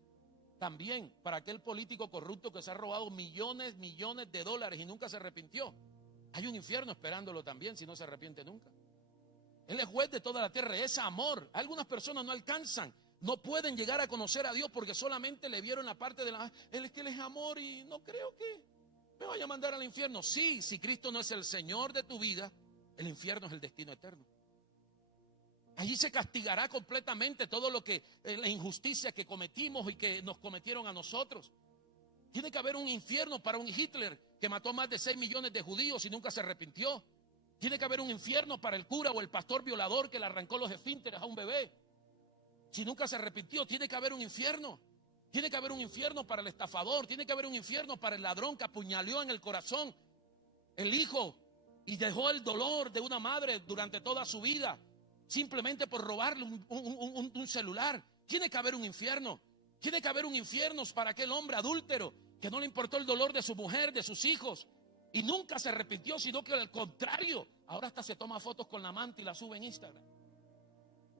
también para aquel político corrupto que se ha robado millones de dólares y nunca se arrepintió. Hay un infierno esperándolo también si no se arrepiente nunca. Él es juez de toda la tierra, es amor. Algunas personas no alcanzan, no pueden llegar a conocer a Dios porque solamente le vieron la parte de la... Él es que Él es amor y no creo que me vaya a mandar al infierno. Sí, si Cristo no es el Señor de tu vida, el infierno es el destino eterno. Allí se castigará completamente todo lo que, la injusticia que cometimos y que nos cometieron a nosotros. Tiene que haber un infierno para un Hitler que mató a más de 6 millones de judíos y nunca se arrepintió. Tiene que haber un infierno para el cura o el pastor violador que le arrancó los esfínteres a un bebé. Si nunca se arrepintió, tiene que haber un infierno. Tiene que haber un infierno para el estafador. Tiene que haber un infierno para el ladrón que apuñaleó en el corazón el hijo y dejó el dolor de una madre durante toda su vida. simplemente por robarle un celular. Tiene que haber un infierno. Tiene que haber un infierno para aquel hombre adúltero que no le importó el dolor de su mujer, de sus hijos, y nunca se arrepintió, sino que al contrario, ahora hasta se toma fotos con la amante y la sube en Instagram.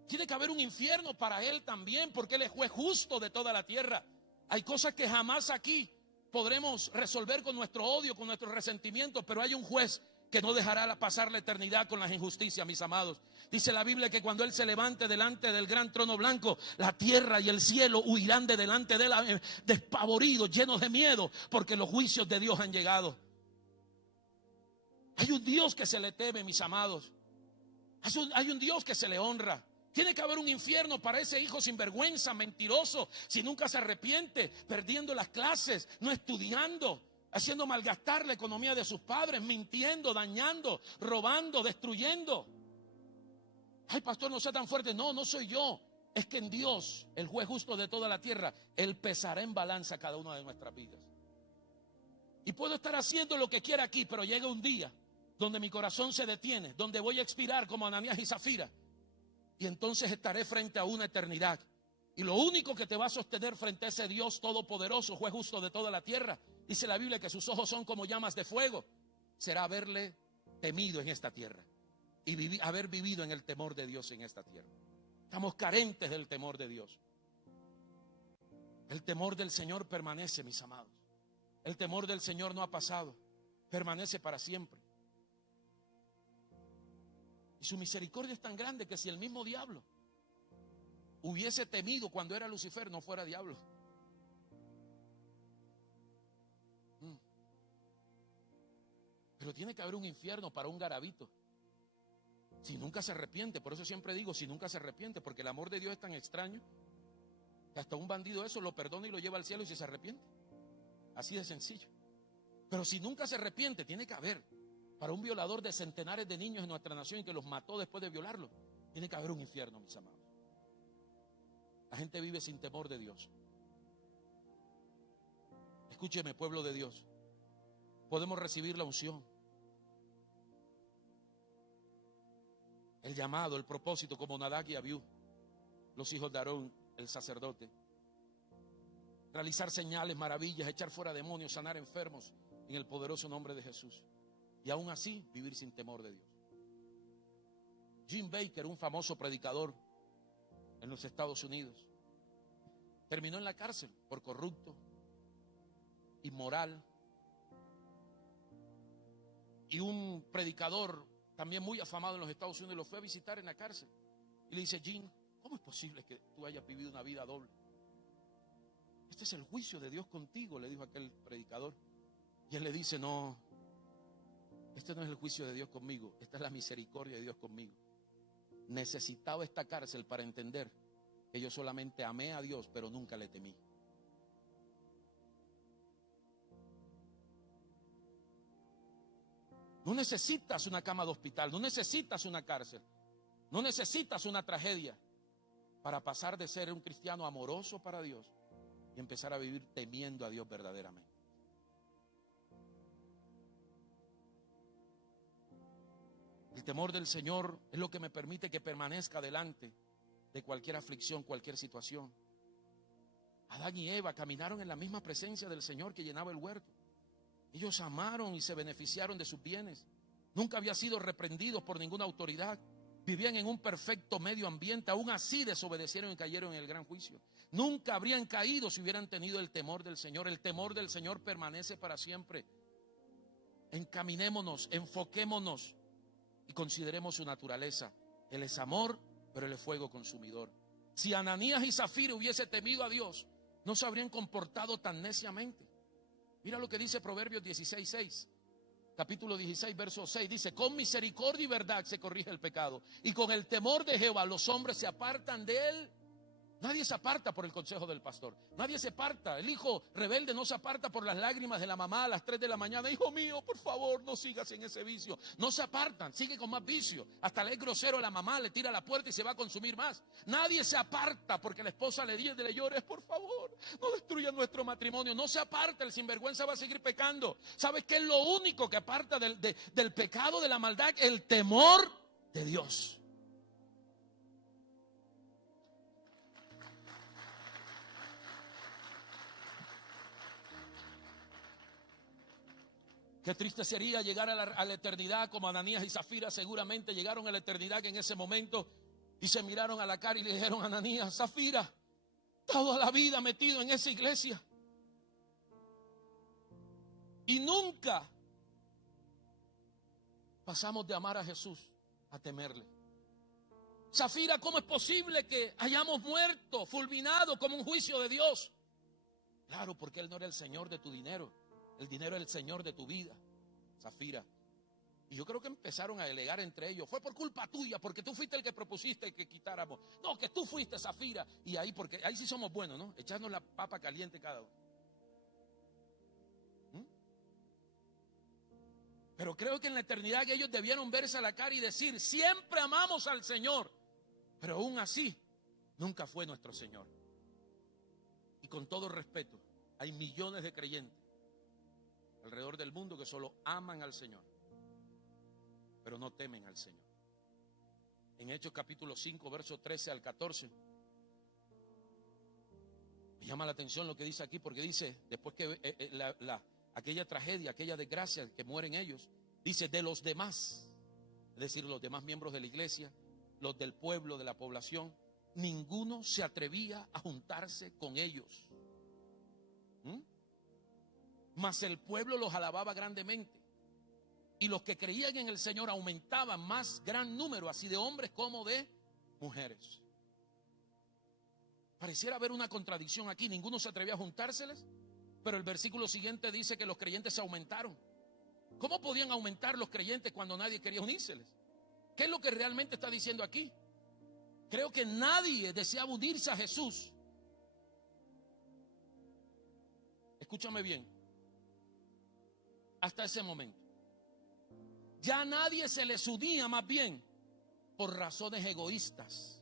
Tiene que haber un infierno para él también, porque él es juez justo de toda la tierra. Hay cosas que jamás aquí podremos resolver con nuestro odio, con nuestro resentimiento, pero hay un juez que no dejará pasar la eternidad con las injusticias, mis amados. Dice la Biblia que cuando Él se levante delante del gran trono blanco, la tierra y el cielo huirán de delante de Él despavoridos, llenos de miedo, porque los juicios de Dios han llegado. Hay un Dios que se le teme, mis amados. Hay un Dios que se le honra. Tiene que haber un infierno para ese hijo sinvergüenza, mentiroso, si nunca se arrepiente, perdiendo las clases, no estudiando, haciendo malgastar la economía de sus padres, mintiendo, dañando, robando, destruyendo. Ay, pastor, no sea tan fuerte. No, no soy yo. Es que en Dios, el juez justo de toda la tierra, Él pesará en balanza cada una de nuestras vidas. Y puedo estar haciendo lo que quiera aquí, pero llega un día donde mi corazón se detiene, donde voy a expirar como Ananías y Zafira. Y entonces estaré frente a una eternidad. Y lo único que te va a sostener frente a ese Dios todopoderoso, juez justo de toda la tierra, dice la Biblia que sus ojos son como llamas de fuego, será haberle temido en esta tierra y haber vivido en el temor de Dios en esta tierra. Estamos carentes del temor de Dios. El temor del Señor permanece, mis amados. El temor del Señor no ha pasado, permanece para siempre. Y su misericordia es tan grande que si el mismo diablo hubiese temido cuando era Lucifer, no fuera diablo. Pero tiene que haber un infierno para un garabito. Si nunca se arrepiente, por eso siempre digo, si nunca se arrepiente, porque el amor de Dios es tan extraño que hasta un bandido eso lo perdona y lo lleva al cielo y se arrepiente. Así de sencillo. Pero si nunca se arrepiente, tiene que haber para un violador de centenares de niños en nuestra nación que los mató después de violarlos, tiene que haber un infierno, mis amados. La gente vive sin temor de Dios. Escúcheme, pueblo de Dios. Podemos recibir la unción, el llamado, el propósito, como Nadab y Abiú, los hijos de Aarón, el sacerdote. Realizar señales, maravillas, echar fuera demonios, sanar enfermos en el poderoso nombre de Jesús. Y aún así, vivir sin temor de Dios. Jim Baker, un famoso predicador en los Estados Unidos, terminó en la cárcel por corrupto, inmoral. Y un predicador también muy afamado en los Estados Unidos lo fue a visitar en la cárcel. Y le dice: Jim, ¿cómo es posible que tú hayas vivido una vida doble? Este es el juicio de Dios contigo, le dijo aquel predicador. Y él le dice: no, este no es el juicio de Dios conmigo, esta es la misericordia de Dios conmigo. Necesitaba esta cárcel para entender que yo solamente amé a Dios, pero nunca le temí. No necesitas una cama de hospital, no necesitas una cárcel, no necesitas una tragedia para pasar de ser un cristiano amoroso para Dios y empezar a vivir temiendo a Dios verdaderamente. El temor del Señor es lo que me permite que permanezca delante de cualquier aflicción, cualquier situación. Adán y Eva caminaron en la misma presencia del Señor que llenaba el huerto. Ellos amaron y se beneficiaron de sus bienes. Nunca habían sido reprendidos por ninguna autoridad. Vivían en un perfecto medio ambiente. Aún así desobedecieron y cayeron en el gran juicio. Nunca habrían caído si hubieran tenido el temor del Señor. El temor del Señor permanece para siempre. Encaminémonos, enfoquémonos y consideremos su naturaleza. Él es amor, pero Él es fuego consumidor. Si Ananías y Zafira hubiesen temido a Dios, no se habrían comportado tan neciamente. Mira lo que dice Proverbios 16:6. Capítulo 16, verso 6. Dice: con misericordia y verdad se corrige el pecado, y con el temor de Jehová los hombres se apartan de él. Nadie se aparta por el consejo del pastor. Nadie se aparta. El hijo rebelde no se aparta por las lágrimas de la mamá a las 3 de la mañana. Hijo mío, por favor, no sigas en ese vicio. No se apartan, sigue con más vicio. Hasta le es grosero a la mamá, le tira la puerta y se va a consumir más. Nadie se aparta porque la esposa le dice, le llores, por favor, no destruya nuestro matrimonio. No se aparta, el sinvergüenza va a seguir pecando. ¿Sabes qué es lo único que aparta del pecado, de la maldad? El temor de Dios. Qué triste sería llegar a la eternidad como Ananías y Zafira seguramente llegaron a la eternidad que en ese momento y se miraron a la cara y le dijeron: Ananías, Zafira, toda la vida metido en esa iglesia y nunca pasamos de amar a Jesús a temerle. Zafira, ¿cómo es posible que hayamos muerto, fulminado como un juicio de Dios? Claro, porque Él no era el Señor de tu dinero. El dinero era el Señor de tu vida, Zafira. Y yo creo que empezaron a delegar entre ellos: fue por culpa tuya, porque tú fuiste el que propusiste que quitáramos. No, que tú fuiste, Zafira. Y ahí, porque ahí sí somos buenos, ¿no? Echarnos la papa caliente cada uno. Pero creo que en la eternidad que ellos debieron verse a la cara y decir: siempre amamos al Señor, pero aún así nunca fue nuestro Señor. Y con todo respeto, hay millones de creyentes alrededor del mundo que solo aman al Señor, pero no temen al Señor. En Hechos capítulo 5, versos 13 al 14, me llama la atención lo que dice aquí, porque dice, después que aquella tragedia, aquella desgracia que mueren ellos, dice: de los demás, es decir, los demás miembros de la iglesia, los del pueblo, de la población, ninguno se atrevía a juntarse con ellos. Mas el pueblo los alababa grandemente, y los que creían en el Señor aumentaban más gran número, así de hombres como de mujeres. Pareciera haber una contradicción aquí: ninguno se atrevía a juntárseles, pero el versículo siguiente dice que los creyentes se aumentaron. ¿Cómo podían aumentar los creyentes cuando nadie quería unírseles? ¿Qué es lo que realmente está diciendo aquí? Creo que nadie deseaba unirse a Jesús. Escúchame bien. Hasta ese momento ya nadie se les unía, más bien por razones egoístas.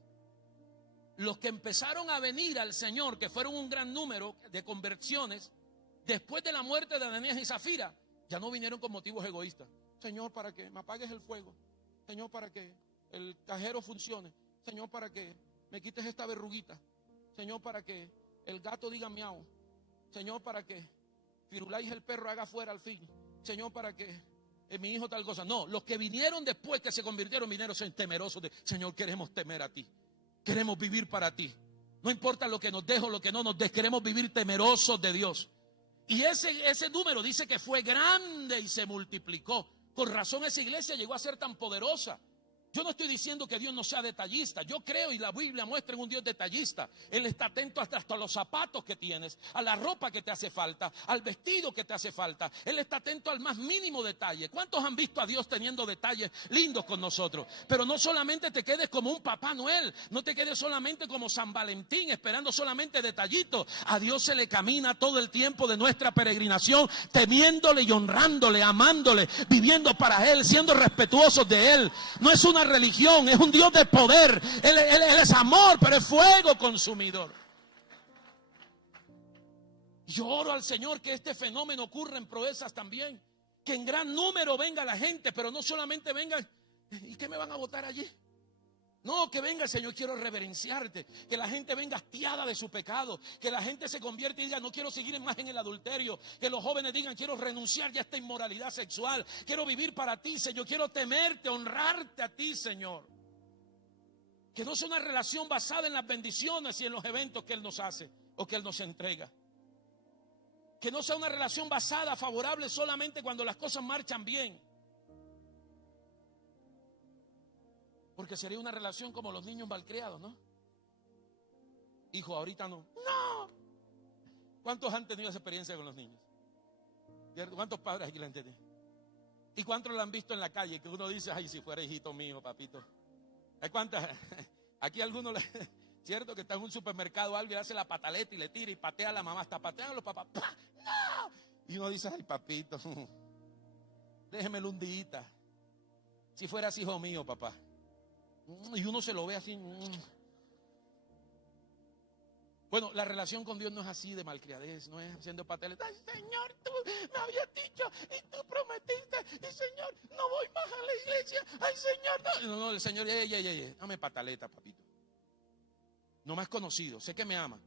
Los que empezaron a venir al Señor, que fueron un gran número de conversiones después de la muerte de Ananías y Zafira, ya no vinieron con motivos egoístas. Señor, para que me apagues el fuego. Señor, para que el cajero funcione. Señor, para que me quites esta verruguita. Señor, para que el gato diga miau. Señor, para que Firulais el perro haga fuera al fin. Señor, para que mi hijo tal cosa. No, los que vinieron después, que se convirtieron, vinieron son temerosos de: Señor, queremos temer a ti. Queremos vivir para ti. No importa lo que nos dejo, lo que no nos des, queremos vivir temerosos de Dios. Y ese número dice que fue grande y se multiplicó. Con razón esa iglesia llegó a ser tan poderosa. Yo no estoy diciendo que Dios no sea detallista. Yo creo, y la Biblia muestra en un Dios detallista. Él está atento hasta a los zapatos que tienes, a la ropa que te hace falta, al vestido que te hace falta. Él está atento al más mínimo detalle. ¿Cuántos han visto a Dios teniendo detalles lindos con nosotros? Pero no solamente te quedes como un Papá Noel, no te quedes solamente como San Valentín, esperando solamente detallitos. A Dios se le camina todo el tiempo de nuestra peregrinación, temiéndole y honrándole, amándole, viviendo para Él, siendo respetuosos de Él. No es una religión, es un Dios de poder. Él es amor, pero es fuego consumidor. Yo oro al Señor que este fenómeno ocurra en Proezas también, que en gran número venga la gente, pero no solamente vengan: ¿y qué me van a votar allí? No, que venga el Señor, quiero reverenciarte. Que la gente venga hastiada de su pecado. Que la gente se convierta y diga: no quiero seguir más en el adulterio. Que los jóvenes digan: quiero renunciar ya a esta inmoralidad sexual. Quiero vivir para ti, Señor. Quiero temerte, honrarte a ti, Señor. Que no sea una relación basada en las bendiciones y en los eventos que Él nos hace o que Él nos entrega. Que no sea una relación basada, favorable solamente cuando las cosas marchan bien. Porque sería una relación como los niños malcriados, ¿no? Hijo, ahorita no. ¡No! ¿Cuántos han tenido esa experiencia con los niños? ¿Cuántos padres aquí la han tenido? ¿Y cuántos la han visto en la calle? Que uno dice: ay, si fuera hijito mío, papito. ¿Hay cuántas? Aquí algunos, ¿cierto? Que está en un supermercado, alguien hace la pataleta y le tira y patea a la mamá. Hasta patean a los papás. ¡Pah! ¡No! Y uno dice: ay, papito, déjemelo un día. Si fueras hijo mío, papá. Y uno se lo ve así. Bueno, la relación con Dios no es así de malcriadez, no es haciendo pataleta. Ay, Señor, tú me habías dicho y tú prometiste, y Señor, no voy más a la iglesia. Ay, Señor, no, el Señor, dame pataleta, papito. No me has conocido, sé que me ama,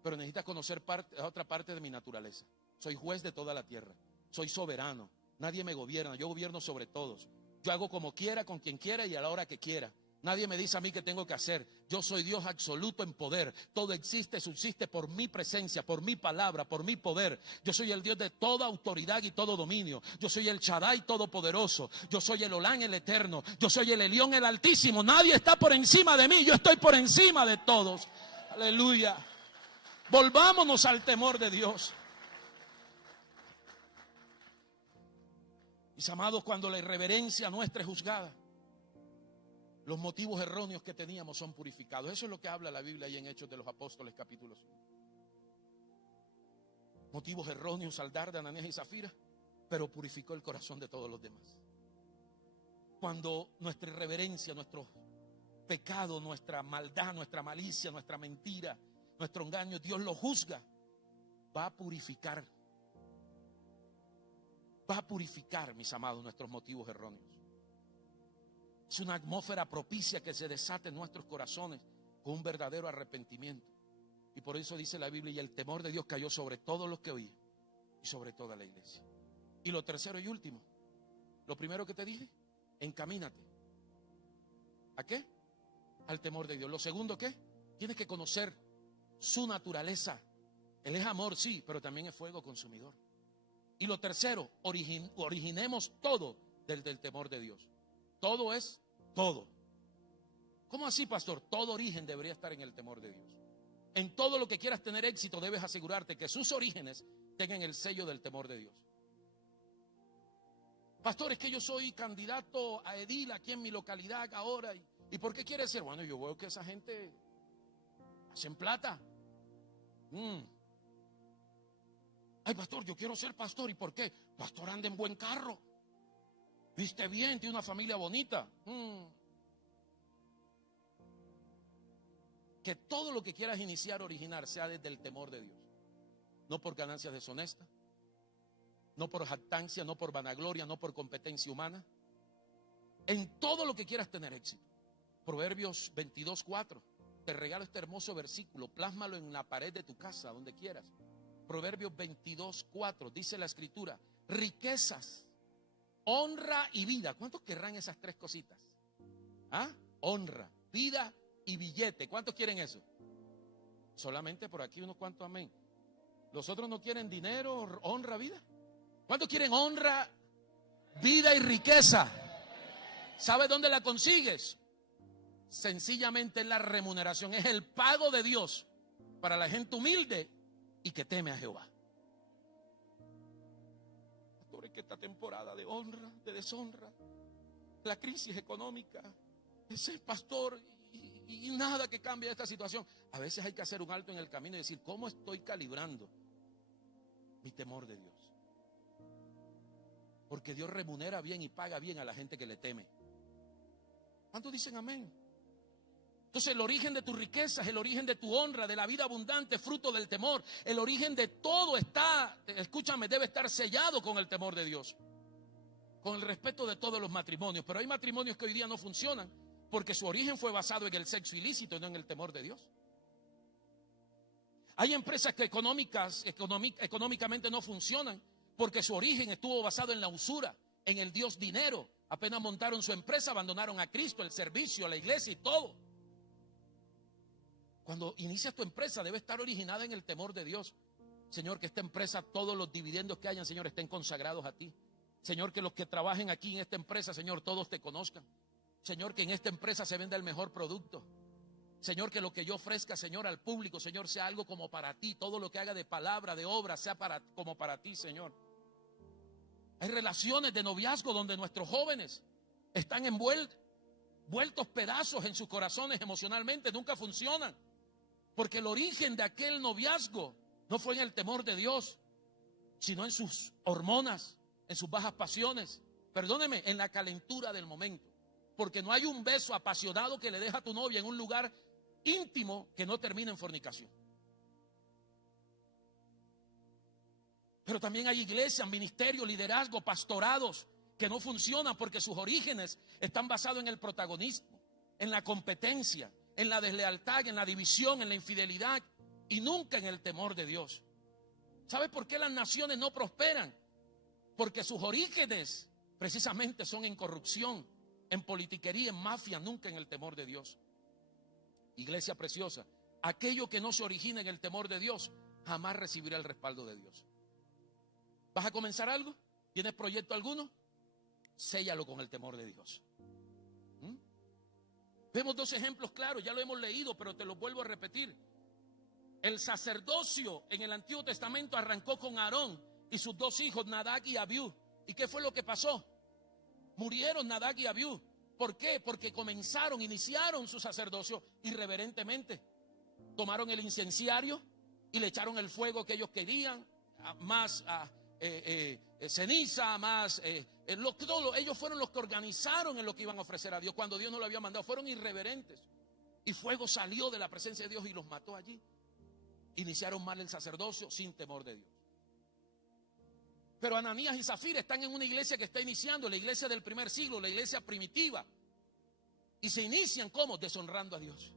pero necesitas conocer otra parte de mi naturaleza. Soy juez de toda la tierra, soy soberano, Nadie me gobierna, yo gobierno sobre todos. Yo hago como quiera, con quien quiera y a la hora que quiera. Nadie me dice a mí qué tengo que hacer. Yo soy Dios absoluto en poder. Todo existe, subsiste por mi presencia, por mi palabra, por mi poder. Yo soy el Dios de toda autoridad y todo dominio. Yo soy el Shaddai todopoderoso. Yo soy el Olán, el eterno. Yo soy el Elión, el altísimo. Nadie está por encima de mí. Yo estoy por encima de todos. Aleluya. Volvámonos al temor de Dios. Mis amados, cuando la irreverencia nuestra es juzgada, los motivos erróneos que teníamos son purificados. Eso es lo que habla la Biblia ahí en Hechos de los Apóstoles, capítulo 5. Motivos erróneos al dar de Ananías y Zafira, pero purificó el corazón de todos los demás. Cuando nuestra irreverencia, nuestro pecado, nuestra maldad, nuestra malicia, nuestra mentira, nuestro engaño, Dios lo juzga, va a purificar. Va a purificar, mis amados, nuestros motivos erróneos. Es una atmósfera propicia que se desate en nuestros corazones con un verdadero arrepentimiento. Y por eso dice la Biblia, y el temor de Dios cayó sobre todos los que oían y sobre toda la iglesia. Y lo tercero y último, lo primero que te dije, encamínate. ¿A qué? Al temor de Dios. Lo segundo, ¿qué? Tienes que conocer su naturaleza. Él es amor, sí, pero también es fuego consumidor. Y lo tercero, originemos todo del temor de Dios. Todo es todo. ¿Cómo así, pastor? Todo origen debería estar en el temor de Dios. En todo lo que quieras tener éxito, debes asegurarte que sus orígenes tengan el sello del temor de Dios. Pastor, es que yo soy candidato a edil aquí en mi localidad ahora. ¿Y por qué quiere ser? Bueno, yo veo que esa gente hacen plata. Ay, pastor, yo quiero ser pastor. ¿Y por qué? Pastor anda en buen carro. Viste bien, tiene una familia bonita. Que todo lo que quieras iniciar, originar, sea desde el temor de Dios. No por ganancias deshonestas, no por jactancia, no por vanagloria, no por competencia humana. En todo lo que quieras tener éxito. Proverbios 22:4. Te regalo este hermoso versículo. Plásmalo en la pared de tu casa, donde quieras. Proverbios 22:4. Dice la escritura: riquezas, honra y vida. ¿Cuántos querrán esas tres cositas? ¿Ah? Honra, vida y billete. ¿Cuántos quieren eso? Solamente por aquí unos cuantos, amén. Los otros no quieren dinero, honra, vida. ¿Cuántos quieren honra, vida y riqueza? ¿Sabes dónde la consigues? Sencillamente es la remuneración, es el pago de Dios para la gente humilde y que teme a Jehová. Pastor, es que esta temporada de honra, de deshonra, la crisis económica, ese pastor, y nada que cambie esta situación. A veces hay que hacer un alto en el camino y decir, ¿cómo estoy calibrando mi temor de Dios? Porque Dios remunera bien y paga bien a la gente que le teme. ¿Cuántos dicen amén? Entonces el origen de tu riqueza es el origen de tu honra, de la vida abundante, fruto del temor. El origen de todo está, escúchame, debe estar sellado con el temor de Dios, con el respeto de todos los matrimonios. Pero hay matrimonios que hoy día no funcionan porque su origen fue basado en el sexo ilícito y no en el temor de Dios. Hay empresas que económicamente no funcionan porque su origen estuvo basado en la usura, en el Dios dinero. Apenas montaron su empresa, abandonaron a Cristo, el servicio, la iglesia y todo. Cuando inicias tu empresa debe estar originada en el temor de Dios. Señor, que esta empresa, todos los dividendos que hayan, Señor, estén consagrados a ti. Señor, que los que trabajen aquí en esta empresa, Señor, todos te conozcan. Señor, que en esta empresa se venda el mejor producto. Señor, que lo que yo ofrezca, Señor, al público, Señor, sea algo como para ti. Todo lo que haga de palabra, de obra, sea como para ti, Señor. Hay relaciones de noviazgo donde nuestros jóvenes están vueltos pedazos en sus corazones emocionalmente, nunca funcionan. Porque el origen de aquel noviazgo no fue en el temor de Dios, sino en sus hormonas, en sus bajas pasiones. Perdóneme, en la calentura del momento. Porque no hay un beso apasionado que le deja a tu novia en un lugar íntimo que no termine en fornicación. Pero también hay iglesias, ministerios, liderazgo, pastorados que no funcionan porque sus orígenes están basados en el protagonismo, en la competencia, en la deslealtad, en la división, en la infidelidad y nunca en el temor de Dios. ¿Sabes por qué las naciones no prosperan? porque sus orígenes precisamente son en corrupción, en politiquería, en mafia, nunca en el temor de Dios. Iglesia preciosa, aquello que no se origina en el temor de Dios jamás recibirá el respaldo de Dios. ¿Vas a comenzar algo? ¿Tienes proyecto alguno? Séllalo con el temor de Dios. Vemos dos ejemplos claros, ya lo hemos leído, pero te los vuelvo a repetir. El sacerdocio en el Antiguo Testamento arrancó con Aarón y sus dos hijos, Nadab y Abiú. ¿Y qué fue lo que pasó? Murieron Nadab y Abiú. ¿Por qué? Porque iniciaron su sacerdocio irreverentemente. Tomaron el incenciario y le echaron el fuego que ellos querían, más ceniza, más ellos fueron los que organizaron en lo que iban a ofrecer a Dios cuando Dios no lo había mandado. Fueron irreverentes y fuego salió de la presencia de Dios y los mató allí. Iniciaron mal el sacerdocio sin temor de Dios. Pero Ananías y Zafira están en una iglesia que está iniciando, la iglesia del primer siglo, la iglesia primitiva. Y se inician ¿cómo? Deshonrando a Dios.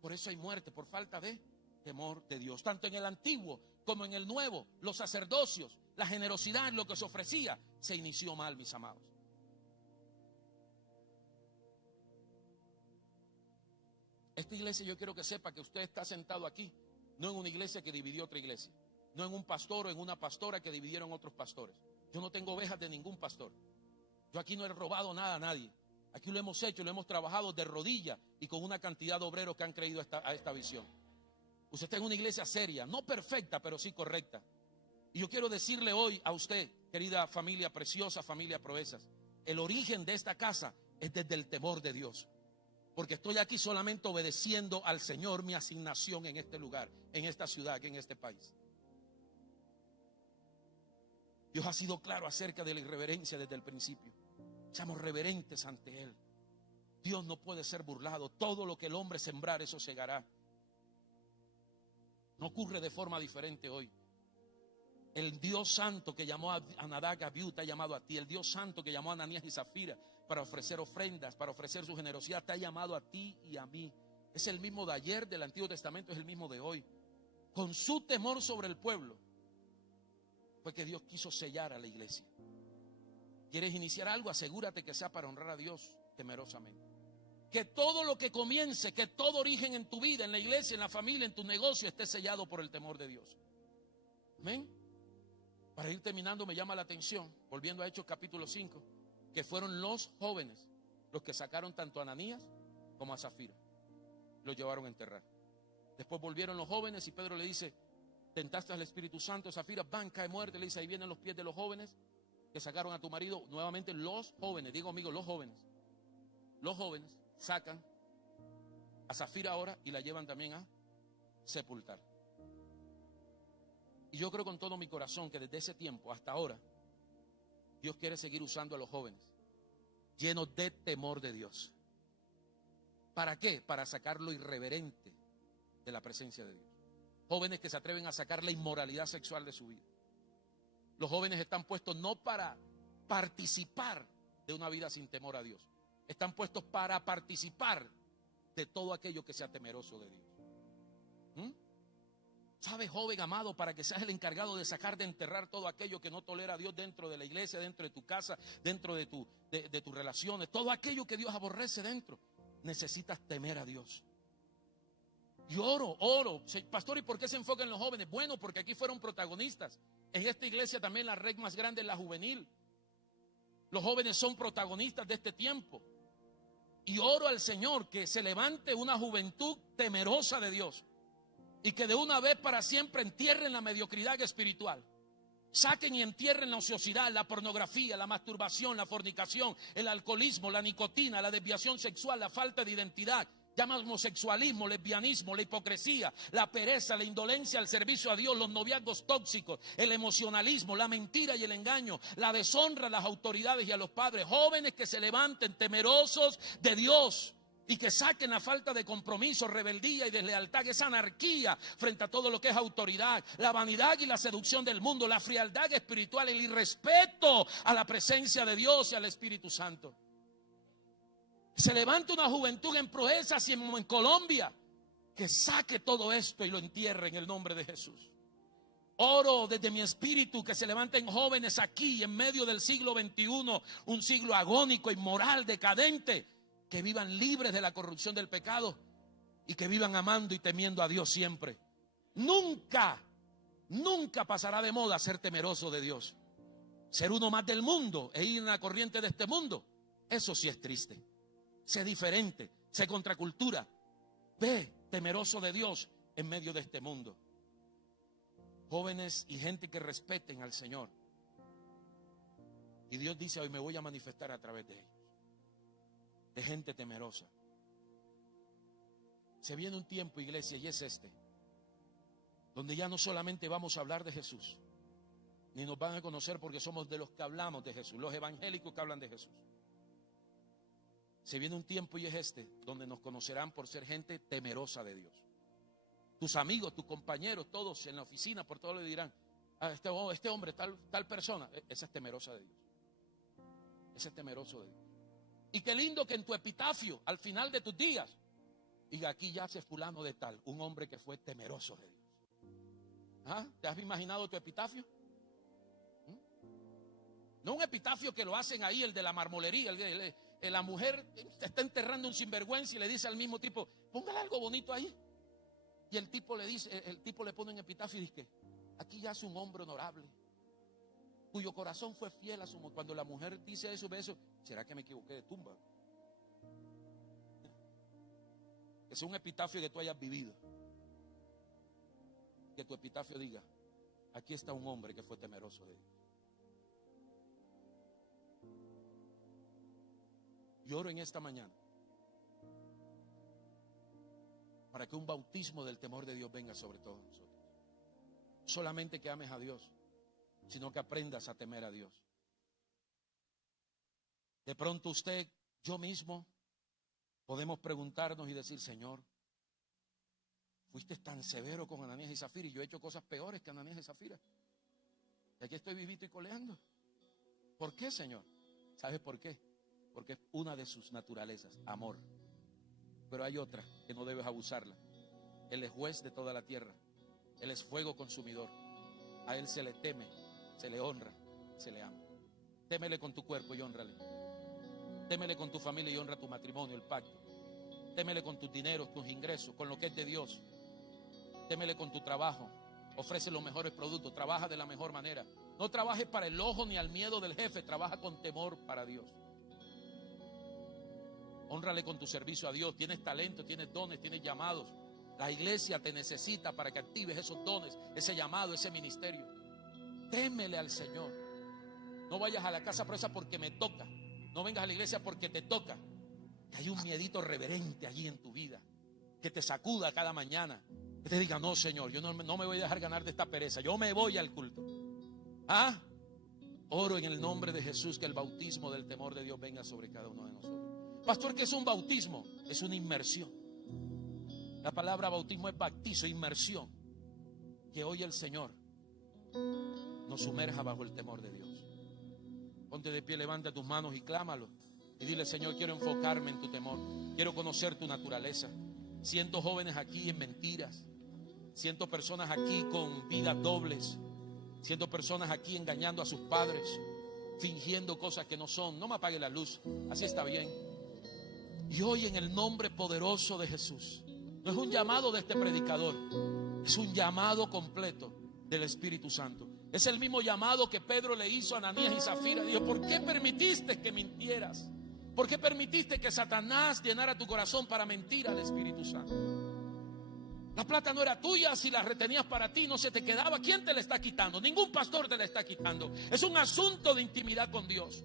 Por eso hay muerte, por falta de temor de Dios. Tanto en el antiguo como en el nuevo, los sacerdocios, la generosidad, lo que se ofrecía, se inició mal, mis amados. Esta iglesia, yo quiero que sepa que usted está sentado aquí, no en una iglesia que dividió otra iglesia, no en un pastor o en una pastora que dividieron otros pastores. Yo no tengo ovejas de ningún pastor. Yo aquí no he robado nada a nadie. Aquí lo hemos hecho, lo hemos trabajado de rodillas y con una cantidad de obreros que han creído a esta visión. Usted está en una iglesia seria, no perfecta, pero sí correcta. Y yo quiero decirle hoy a usted, querida familia preciosa, familia Proezas, el origen de esta casa es desde el temor de Dios. Porque estoy aquí solamente obedeciendo al Señor mi asignación en este lugar, en esta ciudad, en este país. Dios ha sido claro acerca de la irreverencia desde el principio. Seamos reverentes ante Él. Dios no puede ser burlado. Todo lo que el hombre sembrar, eso segará. No ocurre de forma diferente hoy. El Dios santo que llamó a Nadab, Abiú, te ha llamado a ti. El Dios santo que llamó a Ananías y Zafira para ofrecer ofrendas, para ofrecer su generosidad, te ha llamado a ti y a mí. Es el mismo de ayer del Antiguo Testamento, es el mismo de hoy. Con su temor sobre el pueblo fue que Dios quiso sellar a la iglesia. ¿Quieres iniciar algo? Asegúrate que sea para honrar a Dios temerosamente. Que todo lo que comience, que todo origen en tu vida, en la iglesia, en la familia, en tu negocio, esté sellado por el temor de Dios. Amén. Para ir terminando, me llama la atención, volviendo a Hechos capítulo 5, que fueron los jóvenes los que sacaron tanto a Ananías como a Zafira. Los llevaron a enterrar. Después volvieron los jóvenes y Pedro le dice: tentaste al Espíritu Santo, Zafira, van, cae muerte. Le dice: ahí vienen los pies de los jóvenes que sacaron a tu marido. Nuevamente los jóvenes, digo amigo, los jóvenes sacan a Zafira ahora y la llevan también a sepultar. Y yo creo con todo mi corazón que desde ese tiempo hasta ahora Dios quiere seguir usando a los jóvenes llenos de temor de Dios. ¿Para qué? Para sacar lo irreverente de la presencia de Dios. Jóvenes que se atreven a sacar la inmoralidad sexual de su vida. Los jóvenes están puestos no para participar de una vida sin temor a Dios. Están puestos para participar de todo aquello que sea temeroso de Dios. ¿Sabes, joven amado, para que seas el encargado de sacar, de enterrar todo aquello que no tolera a Dios dentro de la iglesia, dentro de tu casa, dentro de tus relaciones, todo aquello que Dios aborrece dentro? Necesitas temer a Dios. Y oro. Pastor, ¿y por qué se enfocan en los jóvenes? Bueno, porque aquí fueron protagonistas. En esta iglesia también la red más grande es la juvenil. Los jóvenes son protagonistas de este tiempo. Y oro al Señor que se levante una juventud temerosa de Dios. Y que de una vez para siempre entierren la mediocridad espiritual. Saquen y entierren la ociosidad, la pornografía, la masturbación, la fornicación, el alcoholismo, la nicotina, la desviación sexual, la falta de identidad. Llama homosexualismo, lesbianismo, la hipocresía, la pereza, la indolencia al servicio a Dios, los noviazgos tóxicos, el emocionalismo, la mentira y el engaño, la deshonra a las autoridades y a los padres. Jóvenes que se levanten temerosos de Dios y que saquen la falta de compromiso, rebeldía y deslealtad, esa anarquía frente a todo lo que es autoridad, la vanidad y la seducción del mundo, la frialdad espiritual, el irrespeto a la presencia de Dios y al Espíritu Santo. Se levanta una juventud en Proezas y en Colombia que saque todo esto y lo entierre en el nombre de Jesús. Oro desde mi espíritu que se levanten jóvenes aquí en medio del siglo XXI, un siglo agónico, inmoral, decadente, que vivan libres de la corrupción del pecado y que vivan amando y temiendo a Dios siempre. Nunca pasará de moda ser temeroso de Dios. Ser uno más del mundo e ir en la corriente de este mundo, eso sí es triste. Sé diferente, sé contracultura. Ve temeroso de Dios en medio de este mundo. Jóvenes y gente que respeten al Señor. Y Dios dice: hoy me voy a manifestar a través de ellos, de gente temerosa. Se viene un tiempo, iglesia, y es este, donde ya no solamente vamos a hablar de Jesús, ni nos van a conocer porque somos de los que hablamos de Jesús, los evangélicos que hablan de Jesús. Se viene un tiempo, y es este, donde nos conocerán por ser gente temerosa de Dios. Tus amigos, tus compañeros, todos en la oficina, por todo le dirán: este hombre, tal persona, esa es temerosa de Dios. Ese es temeroso de Dios. Y qué lindo que en tu epitafio, al final de tus días, diga: aquí yace fulano de tal, un hombre que fue temeroso de Dios. ¿Ah? ¿Te has imaginado tu epitafio? No un epitafio que lo hacen ahí, el de la marmolería. La mujer está enterrando un sinvergüenza y le dice al mismo tipo: póngale algo bonito ahí. Y el tipo le pone un epitafio y dice: aquí yace un hombre honorable, cuyo corazón fue fiel a su mujer. Cuando la mujer dice eso, ¿será que me equivoqué de tumba? Que sea un epitafio que tú hayas vivido. Que tu epitafio diga: aquí está un hombre que fue temeroso de Dios. Y oro en esta mañana para que un bautismo del temor de Dios venga sobre todos nosotros. Solamente que ames a Dios, sino que aprendas a temer a Dios. De pronto usted, yo mismo, podemos preguntarnos y decir: Señor, fuiste tan severo con Ananías y Zafira, y yo he hecho cosas peores que Ananías y Zafira. Y aquí estoy vivito y coleando. ¿Por qué, Señor? ¿Sabes por qué? Porque es una de sus naturalezas, amor. Pero hay otra que no debes abusarla. Él es juez de toda la tierra. Él es fuego consumidor. A Él se le teme, se le honra, se le ama. Témele con tu cuerpo y hónrale. Témele con tu familia y honra tu matrimonio, el pacto. Témele con tus dineros, tus ingresos, con lo que es de Dios. Témele con tu trabajo. Ofrece los mejores productos. Trabaja de la mejor manera. No trabajes para el ojo ni al miedo del jefe. Trabaja con temor para Dios. Hónrale con tu servicio a Dios. Tienes talento, tienes dones, tienes llamados. La iglesia te necesita para que actives esos dones, ese llamado, ese ministerio. Témele al Señor. No vayas a la casa presa porque me toca. No vengas a la iglesia porque te toca. Que hay un miedito reverente allí en tu vida, que te sacuda cada mañana, que te diga: no, Señor, yo no me voy a dejar ganar de esta pereza, yo me voy al culto. Oro en el nombre de Jesús que el bautismo del temor de Dios venga sobre cada uno de nosotros. Pastor, ¿qué es un bautismo? Es una inmersión. La palabra bautismo es bautizo, inmersión. Que hoy el Señor nos sumerja bajo el temor de Dios. Ponte de pie, levanta tus manos y clámalo. Y dile: Señor, quiero enfocarme en tu temor. Quiero conocer tu naturaleza. Siento jóvenes aquí en mentiras. Siento personas aquí con vidas dobles. Siento personas aquí engañando a sus padres, fingiendo cosas que no son. No me apague la luz, así está bien. Y hoy, en el nombre poderoso de Jesús, no es un llamado de este predicador, es un llamado completo del Espíritu Santo. Es el mismo llamado que Pedro le hizo a Ananías y Zafira. Dijo: ¿por qué permitiste que mintieras? ¿Por qué permitiste que Satanás llenara tu corazón para mentir al Espíritu Santo? La plata no era tuya, si la retenías para ti no se te quedaba. ¿Quién te la está quitando? Ningún pastor te la está quitando. Es un asunto de intimidad con Dios.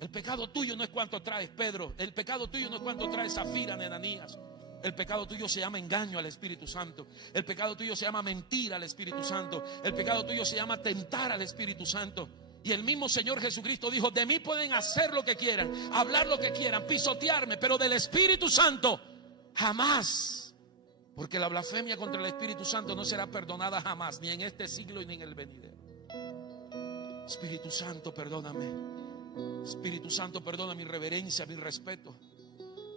El pecado tuyo no es cuánto traes, Pedro. El pecado tuyo no es cuánto traes, Zafira ni Ananías. El pecado tuyo se llama engaño al Espíritu Santo. El pecado tuyo se llama mentir al Espíritu Santo. El pecado tuyo se llama tentar al Espíritu Santo. Y el mismo Señor Jesucristo dijo: de mí pueden hacer lo que quieran, hablar lo que quieran, pisotearme, pero del Espíritu Santo jamás. Porque la blasfemia contra el Espíritu Santo no será perdonada jamás, ni en este siglo ni en el venidero. Espíritu Santo, perdóname. Espíritu Santo, perdona mi reverencia, mi respeto.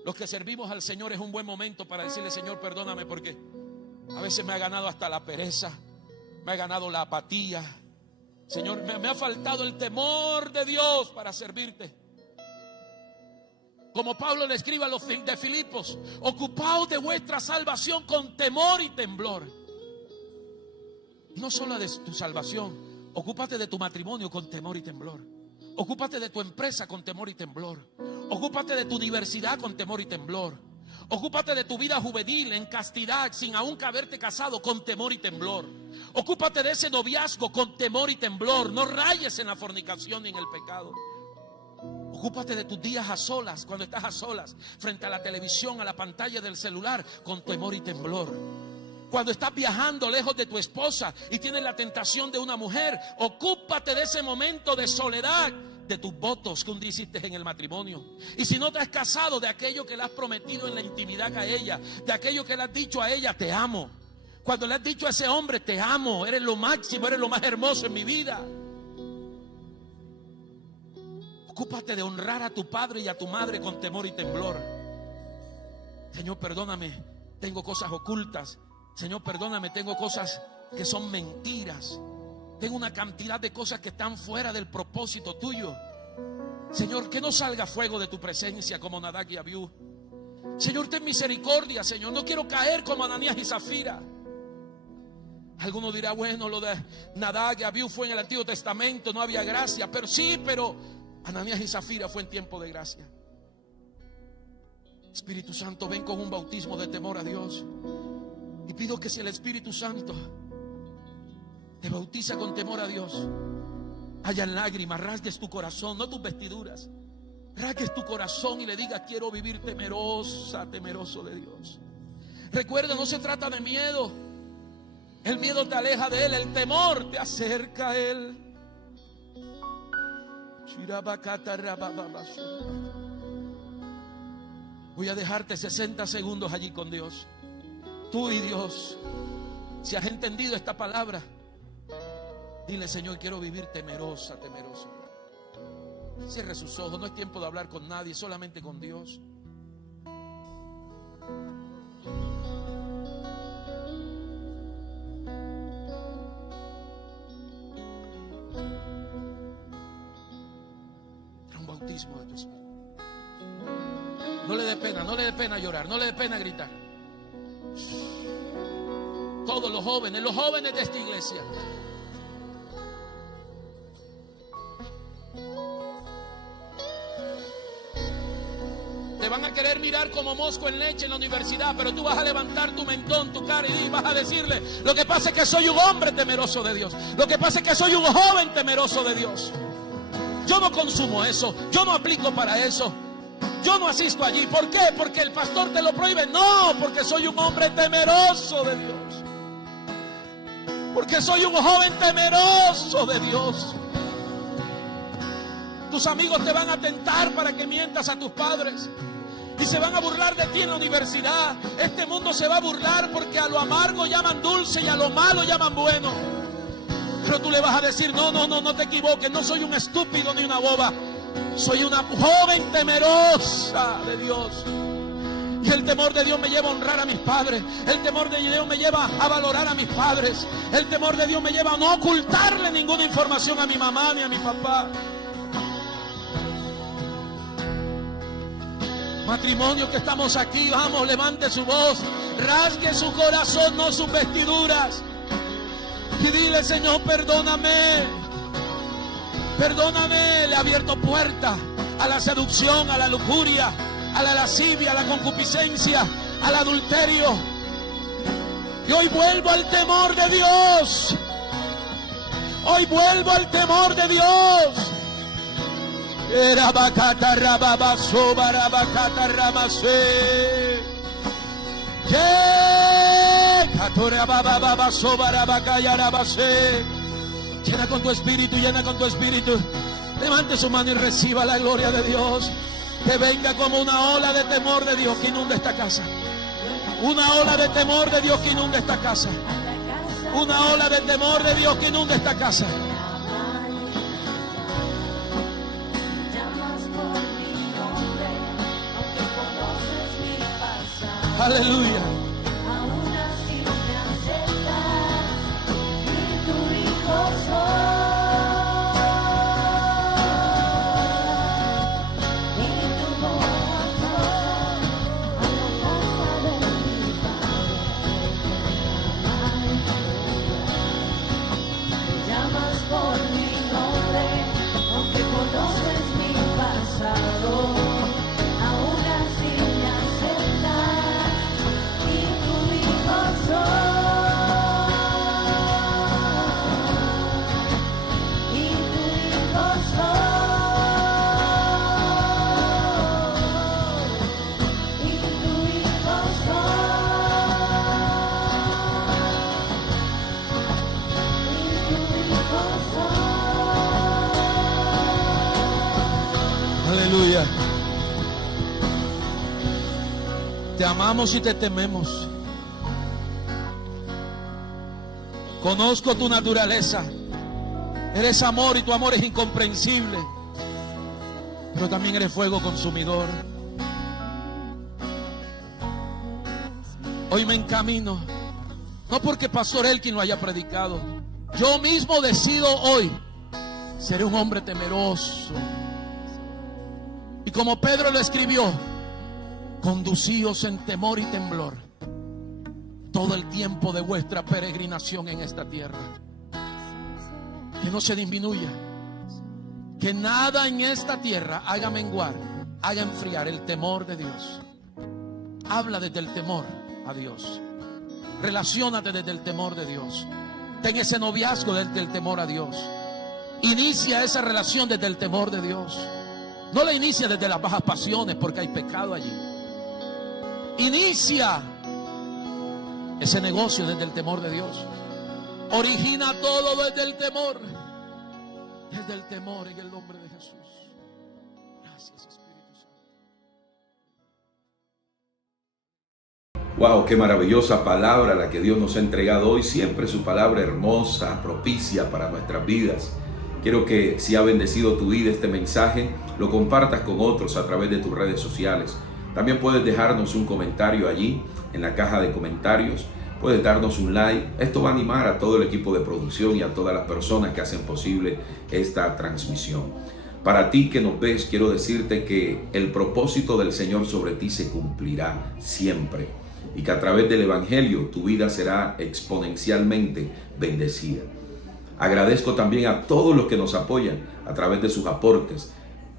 Los que servimos al Señor es un buen momento para decirle: Señor, perdóname, porque a veces me ha ganado hasta la pereza, me ha ganado la apatía. Señor, me ha faltado el temor de Dios para servirte. Como Pablo le escribe a los de Filipos: ocupaos de vuestra salvación con temor y temblor. Y no solo de tu salvación, ocúpate de tu matrimonio con temor y temblor. Ocúpate de tu empresa con temor y temblor. Ocúpate de tu universidad con temor y temblor. Ocúpate de tu vida juvenil en castidad, sin aún haberte casado, con temor y temblor. Ocúpate de ese noviazgo con temor y temblor. No rayes en la fornicación ni en el pecado. Ocúpate de tus días a solas, cuando estás a solas, frente a la televisión, a la pantalla del celular, con temor y temblor. Cuando estás viajando lejos de tu esposa y tienes la tentación de una mujer, ocúpate de ese momento de soledad, de tus votos que un día hiciste en el matrimonio. Y si no te has casado, de aquello que le has prometido en la intimidad a ella, de aquello que le has dicho a ella: te amo. Cuando le has dicho a ese hombre: te amo, eres lo máximo, eres lo más hermoso en mi vida. Ocúpate de honrar a tu padre y a tu madre con temor y temblor. Señor, perdóname, tengo cosas ocultas. Señor, perdóname, tengo cosas que son mentiras. Tengo una cantidad de cosas que están fuera del propósito tuyo. Señor, que no salga fuego de tu presencia como Nadab y Abiú. Señor, ten misericordia, Señor. No quiero caer como Ananías y Zafira. Alguno dirá: bueno, lo de Nadab y Abiú fue en el Antiguo Testamento, no había gracia. Pero sí, pero Ananías y Zafira fue en tiempo de gracia. Espíritu Santo, ven con un bautismo de temor a Dios. Y pido que si el Espíritu Santo te bautiza con temor a Dios, hayan lágrimas, rasgues tu corazón, no tus vestiduras. Rasgues tu corazón y le digas: quiero vivir temerosa, temeroso de Dios. Recuerda, no se trata de miedo. El miedo te aleja de Él, el temor te acerca a Él. Voy a dejarte 60 segundos allí con Dios. Tú y Dios. Si has entendido esta palabra, dile: Señor, quiero vivir temerosa, temeroso. Cierre sus ojos, no es tiempo de hablar con nadie, solamente con Dios. Un bautismo de tu Espíritu. No le dé pena llorar, no le dé pena gritar. Todos los jóvenes de esta iglesia, te van a querer mirar como mosco en leche en la universidad, pero tú vas a levantar tu mentón, tu cara, y vas a decirle: lo que pasa es que soy un hombre temeroso de Dios. Lo que pasa es que soy un joven temeroso de Dios. Yo no consumo eso, yo no aplico para eso, yo no asisto allí. ¿Por qué? ¿Porque el pastor te lo prohíbe? No, porque soy un hombre temeroso de Dios. Porque soy un joven temeroso de Dios. Tus amigos te van a tentar para que mientas a tus padres. Y se van a burlar de ti en la universidad. Este mundo se va a burlar porque a lo amargo llaman dulce y a lo malo llaman bueno. Pero tú le vas a decir: no te equivoques. No soy un estúpido ni una boba. Soy una joven temerosa de Dios. Y el temor de Dios me lleva a honrar a mis padres. El temor de Dios me lleva a valorar a mis padres. El temor de Dios me lleva a no ocultarle ninguna información a mi mamá ni a mi papá. Matrimonio que estamos aquí, vamos, levante su voz, rasgue su corazón, no sus vestiduras. Y dile: Señor, perdóname. Perdóname, le he abierto puerta a la seducción, a la lujuria, a la lascivia, a la concupiscencia, al adulterio. Y hoy vuelvo al temor de Dios. Hoy vuelvo al temor de Dios. Era bacata rababaso barabacata ramase. Catora bababaso barabacaya rabase. Llena con tu espíritu, llena con tu espíritu. Levante su mano y reciba la gloria de Dios. Que venga como una ola de temor de Dios que inunde esta casa. Una ola de temor de Dios que inunde esta casa. Una ola de temor de Dios que inunde esta casa. Aleluya. Aleluya. Te amamos y te tememos. Conozco tu naturaleza. Eres amor y tu amor es incomprensible. Pero también eres fuego consumidor. Hoy me encamino. No porque Pastor Elkin lo haya predicado. Yo mismo decido hoy. Seré un hombre temeroso. Y como Pedro lo escribió, conducíos en temor y temblor todo el tiempo de vuestra peregrinación en esta tierra. Que no se disminuya, que nada en esta tierra haga menguar, haga enfriar el temor de Dios. Habla desde el temor a Dios. Relaciónate desde el temor de Dios. Ten ese noviazgo desde el temor a Dios. Inicia esa relación desde el temor de Dios. No la inicia desde las bajas pasiones, porque hay pecado allí. Inicia ese negocio desde el temor de Dios. Origina todo desde el temor. Desde el temor, en el nombre de Jesús. Gracias, Espíritu Santo. Wow, qué maravillosa palabra la que Dios nos ha entregado hoy. Siempre su palabra hermosa, propicia para nuestras vidas. Quiero que, si ha bendecido tu vida este mensaje, lo compartas con otros a través de tus redes sociales. También puedes dejarnos un comentario allí en la caja de comentarios. Puedes darnos un like. Esto va a animar a todo el equipo de producción y a todas las personas que hacen posible esta transmisión. Para ti que nos ves, quiero decirte que el propósito del Señor sobre ti se cumplirá siempre, y que a través del Evangelio tu vida será exponencialmente bendecida. Agradezco también a todos los que nos apoyan a través de sus aportes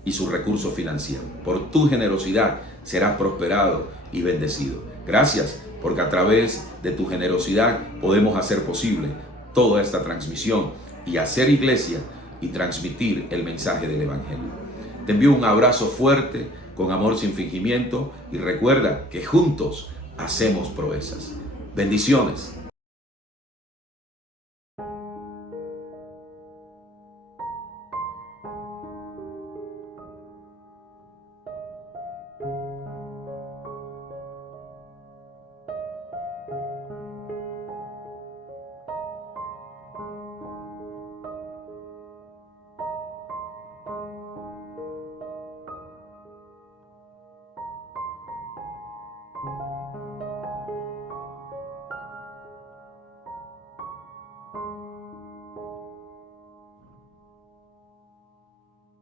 y sus recursos financieros. Por tu generosidad serás prosperado y bendecido. Gracias, porque a través de tu generosidad podemos hacer posible toda esta transmisión y hacer iglesia y transmitir el mensaje del Evangelio. Te envío un abrazo fuerte, con amor sin fingimiento, y recuerda que juntos hacemos proezas. Bendiciones.